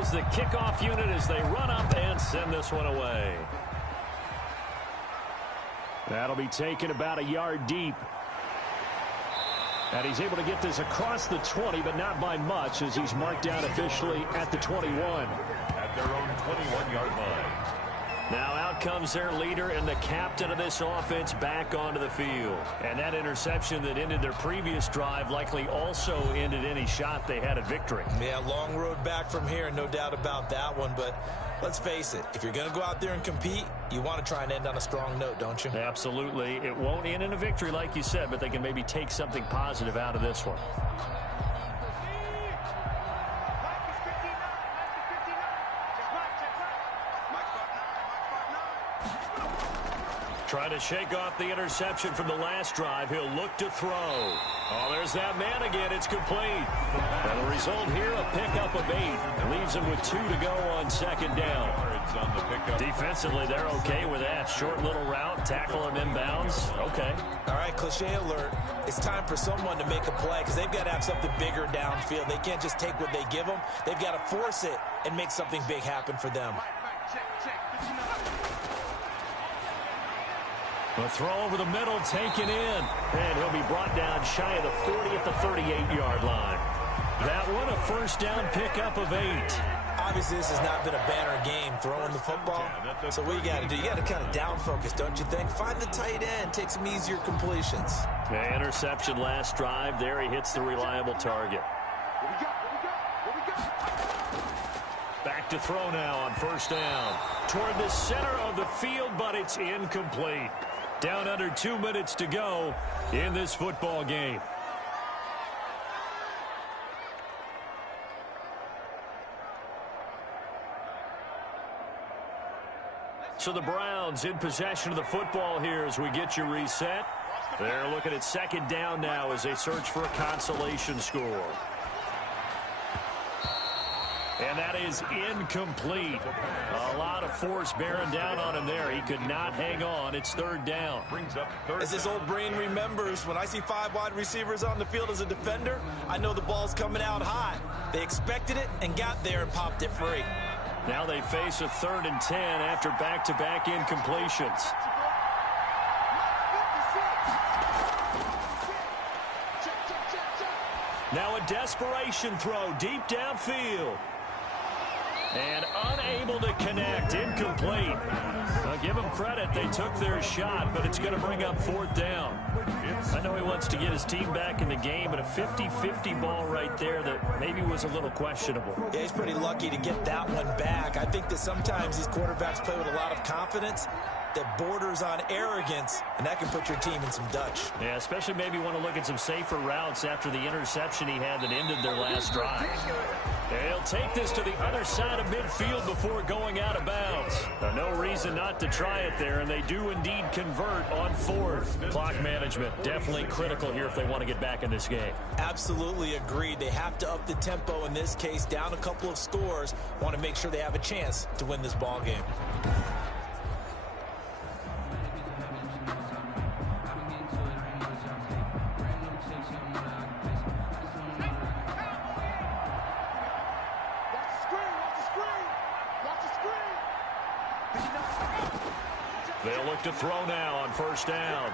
is the kickoff unit as they run up and send this one away. That'll be taken about a yard deep. And he's able to get this across the 20, but not by much, as he's marked down officially at the 21. At their own 21-yard line. Now out comes their leader and the captain of this offense back onto the field. And that interception that ended their previous drive likely also ended any shot they had at victory. Yeah, long road back from here, no doubt about that one. But let's face it, if you're going to go out there and compete, you want to try and end on a strong note, don't you? Absolutely. It won't end in a victory like you said, but they can maybe take something positive out of this one. Trying to shake off the interception from the last drive. He'll look to throw. Oh, there's that man again. It's complete. And the result here, a pickup of 8. It leaves him with 2 to go on second down. On the pickup. Defensively, they're okay with that. Short little route, tackle him inbounds. Okay. All right, cliche alert. It's time for someone to make a play because they've got to have something bigger downfield. They can't just take what they give them. They've got to force it and make something big happen for them. A throw over the middle, taken in. And he'll be brought down shy of the 40 at the 38-yard line. That one, a first down pickup of 8. Obviously, this has not been a banner game throwing the football. So what you got to do, you got to kind of down focus, don't you think? Find the tight end, take some easier completions. The interception last drive. There he hits the reliable target. Back to throw now on first down. Toward the center of the field, but it's incomplete. Down under 2 minutes to go in this football game. So the Browns in possession of the football here as we get you reset. They're looking at second down now as they search for a consolation score. And that is incomplete. A lot of force bearing down on him there. He could not hang on. It's third down. Brings up third. As his old brain remembers, when I see 5 wide receivers on the field as a defender, I know the ball's coming out hot. They expected it and got there and popped it free. Now they face a 3rd and 10 after back-to-back incompletions. Now a desperation throw deep downfield. And unable to connect, incomplete. I'll give them credit, they took their shot, but it's going to bring up 4th down. I know he wants to get his team back in the game, but a 50-50 ball right there that maybe was a little questionable. Yeah, he's pretty lucky to get that one back. I think that sometimes these quarterbacks play with a lot of confidence that borders on arrogance, and that can put your team in some Dutch. Yeah, especially maybe want to look at some safer routes after the interception he had that ended their last drive. He'll take this to the other side of midfield before going out of bounds. No reason not to try it there, and they do indeed convert on 4th. Clock management, definitely critical here if they want to get back in this game. Absolutely agreed. They have to up the tempo in this case, down a couple of scores, want to make sure they have a chance to win this ball game. They'll look to throw now on first down.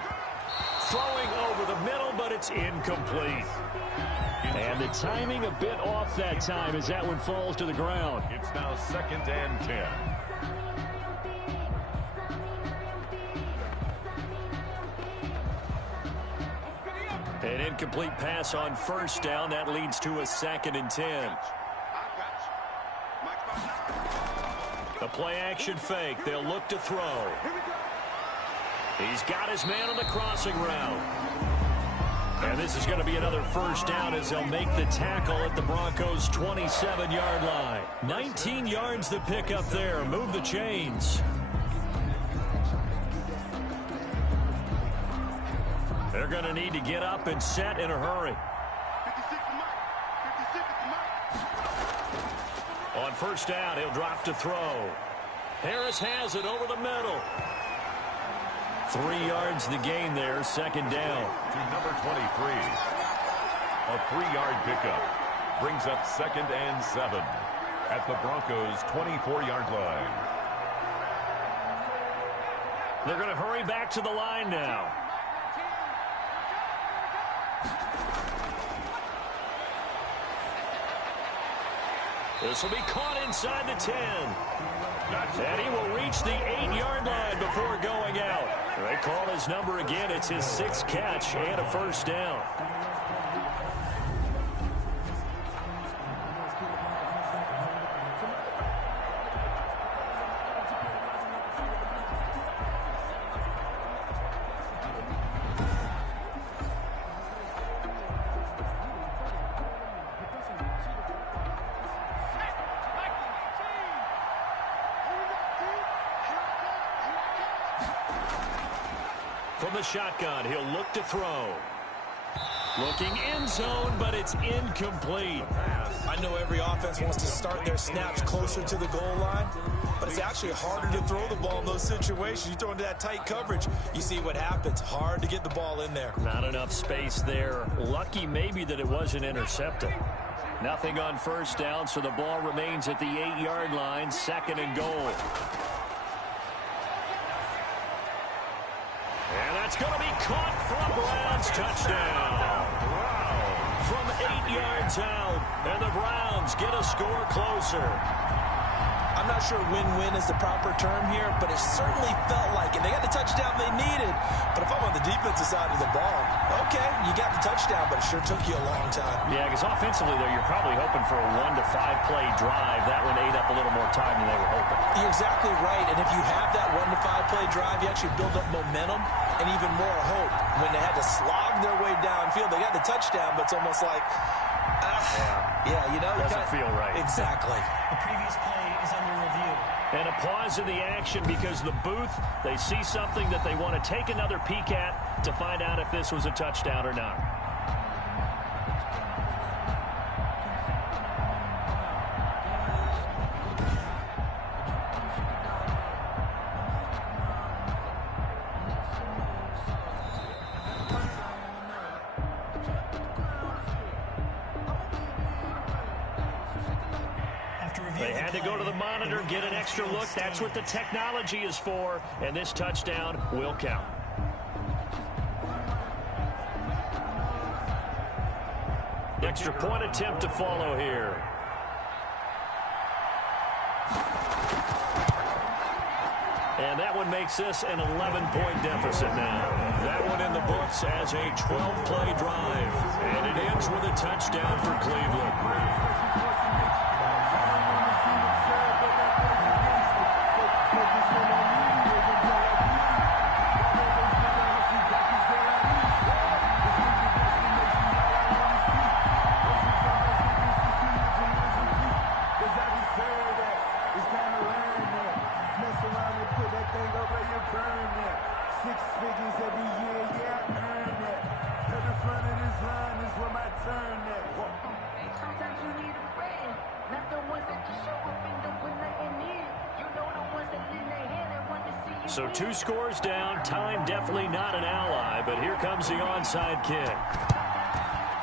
Throwing over the middle, but it's incomplete. And the timing a bit off that time as that one falls to the ground. It's now 2nd and 10. An incomplete pass on first down. That leads to a 2nd and 10. A play-action fake. They'll look to throw. He's got his man on the crossing route. And this is going to be another first down as they'll make the tackle at the Broncos' 27-yard line. 19 yards to pick up there. Move the chains. They're going to need to get up and set in a hurry. On first down, he'll drop to throw. Harris has it over the middle. 3 yards to gain there, second down. To number 23. A 3-yard pickup. Brings up 2nd and 7. at the Broncos' 24-yard line. They're going to hurry back to the line now. This will be caught inside the 10. And he will reach the 8-yard line before going out. They call his number again. It's his 6th catch and a first down. From the shotgun, he'll look to throw. Looking end zone, but it's incomplete. I know every offense wants to start their snaps closer to the goal line, but it's actually harder to throw the ball in those situations. You throw into that tight coverage, you see what happens. Hard to get the ball in there. Not enough space there. Lucky maybe that it wasn't intercepted. Nothing on first down, so the ball remains at the 8-yard line, 2nd and goal. And that's going to be caught for a Browns touchdown. Wow. From 8 yards out, and the Browns get a score closer. I'm not sure win-win is the proper term here, but it certainly felt like it. They got the touchdown they needed, but if I'm on the defensive side of the ball, okay, you got the touchdown, but it sure took you a long time. Yeah, because offensively, though, you're probably hoping for a 1 to 5 play drive. That one ate up a little more time than they were hoping. You're exactly right, and if you have that 1 to 5 play drive, you actually build up momentum and even more hope. When they had to slog their way downfield, they got the touchdown, but it's almost like, yeah, you know. Doesn't feel right. Exactly. The previous play is under review. And a pause in the action because the booth, they see something that they want to take another peek at to find out if this was a touchdown or not. They had to go to the monitor, get an extra look. That's what the technology is for, and this touchdown will count. Extra point attempt to follow here. And that one makes this an 11-point deficit now. That one in the books as a 12-play drive. And it ends with a touchdown for Cleveland. So 2 scores down, time definitely not an ally, but here comes the onside kick.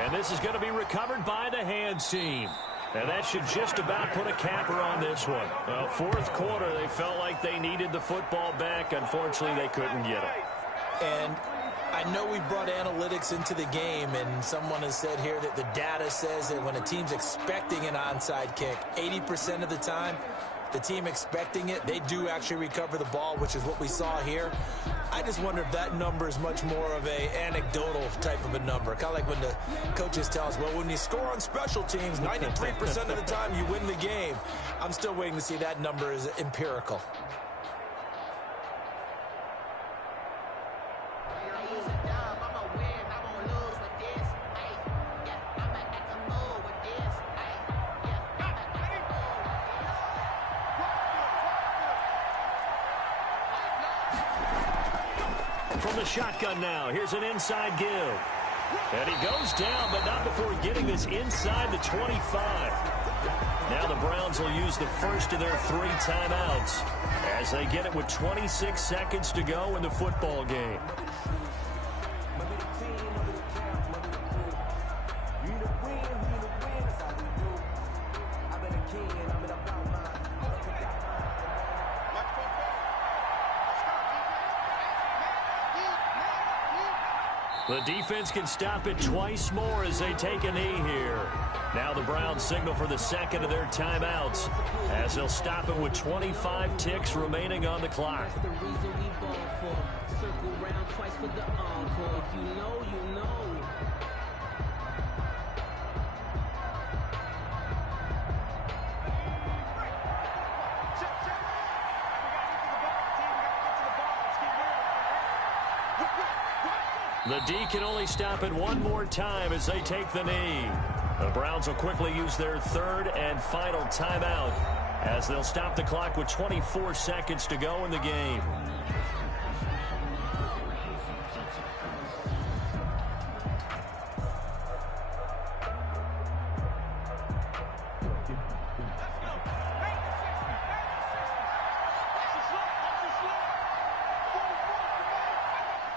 And this is going to be recovered by the hands team. And that should just about put a capper on this one. Well, 4th quarter, they felt like they needed the football back. Unfortunately, they couldn't get it. And I know we brought analytics into the game, and someone has said here that the data says that when a team's expecting an onside kick, 80% of the time, the team expecting it, they do actually recover the ball, which is what we saw here. I just wonder if that number is much more of a anecdotal type of a number. Kind of like when the coaches tell us, well, when you score on special teams, 93% of the time you win the game. I'm still waiting to see that number is empirical. From the shotgun now, here's an inside give. And he goes down, but not before getting this inside the 25. Now the Browns will use the first of their 3 timeouts as they get it with 26 seconds to go in the football game. The defense can stop it twice more as they take a knee here. Now the Browns signal for the second of their timeouts as they'll stop it with 25 ticks remaining on the clock. The D can only stop it one more time as they take the knee. The Browns will quickly use their third and final timeout as they'll stop the clock with 24 seconds to go in the game.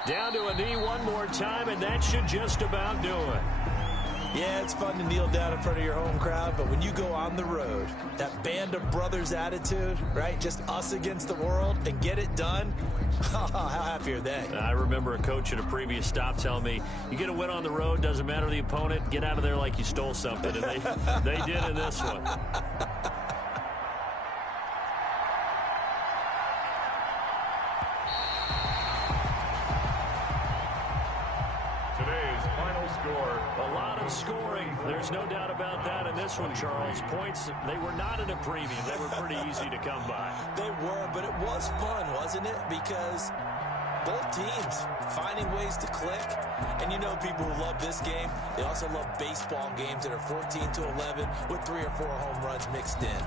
Down to a knee one more time, and that should just about do it. Yeah, it's fun to kneel down in front of your home crowd, but when you go on the road, that band of brothers attitude, right, just us against the world, and get it done, how happy are they? I remember a coach at a previous stop telling me, you get a win on the road, doesn't matter the opponent, get out of there like you stole something, and they did in this one. A lot of scoring. There's no doubt about that in this one, Charles. Points, they were not at a premium. They were pretty easy to come by. They were, but it was fun, wasn't it? Because both teams finding ways to click. And you know people who love this game, they also love baseball games that are 14-11 with 3 or 4 home runs mixed in.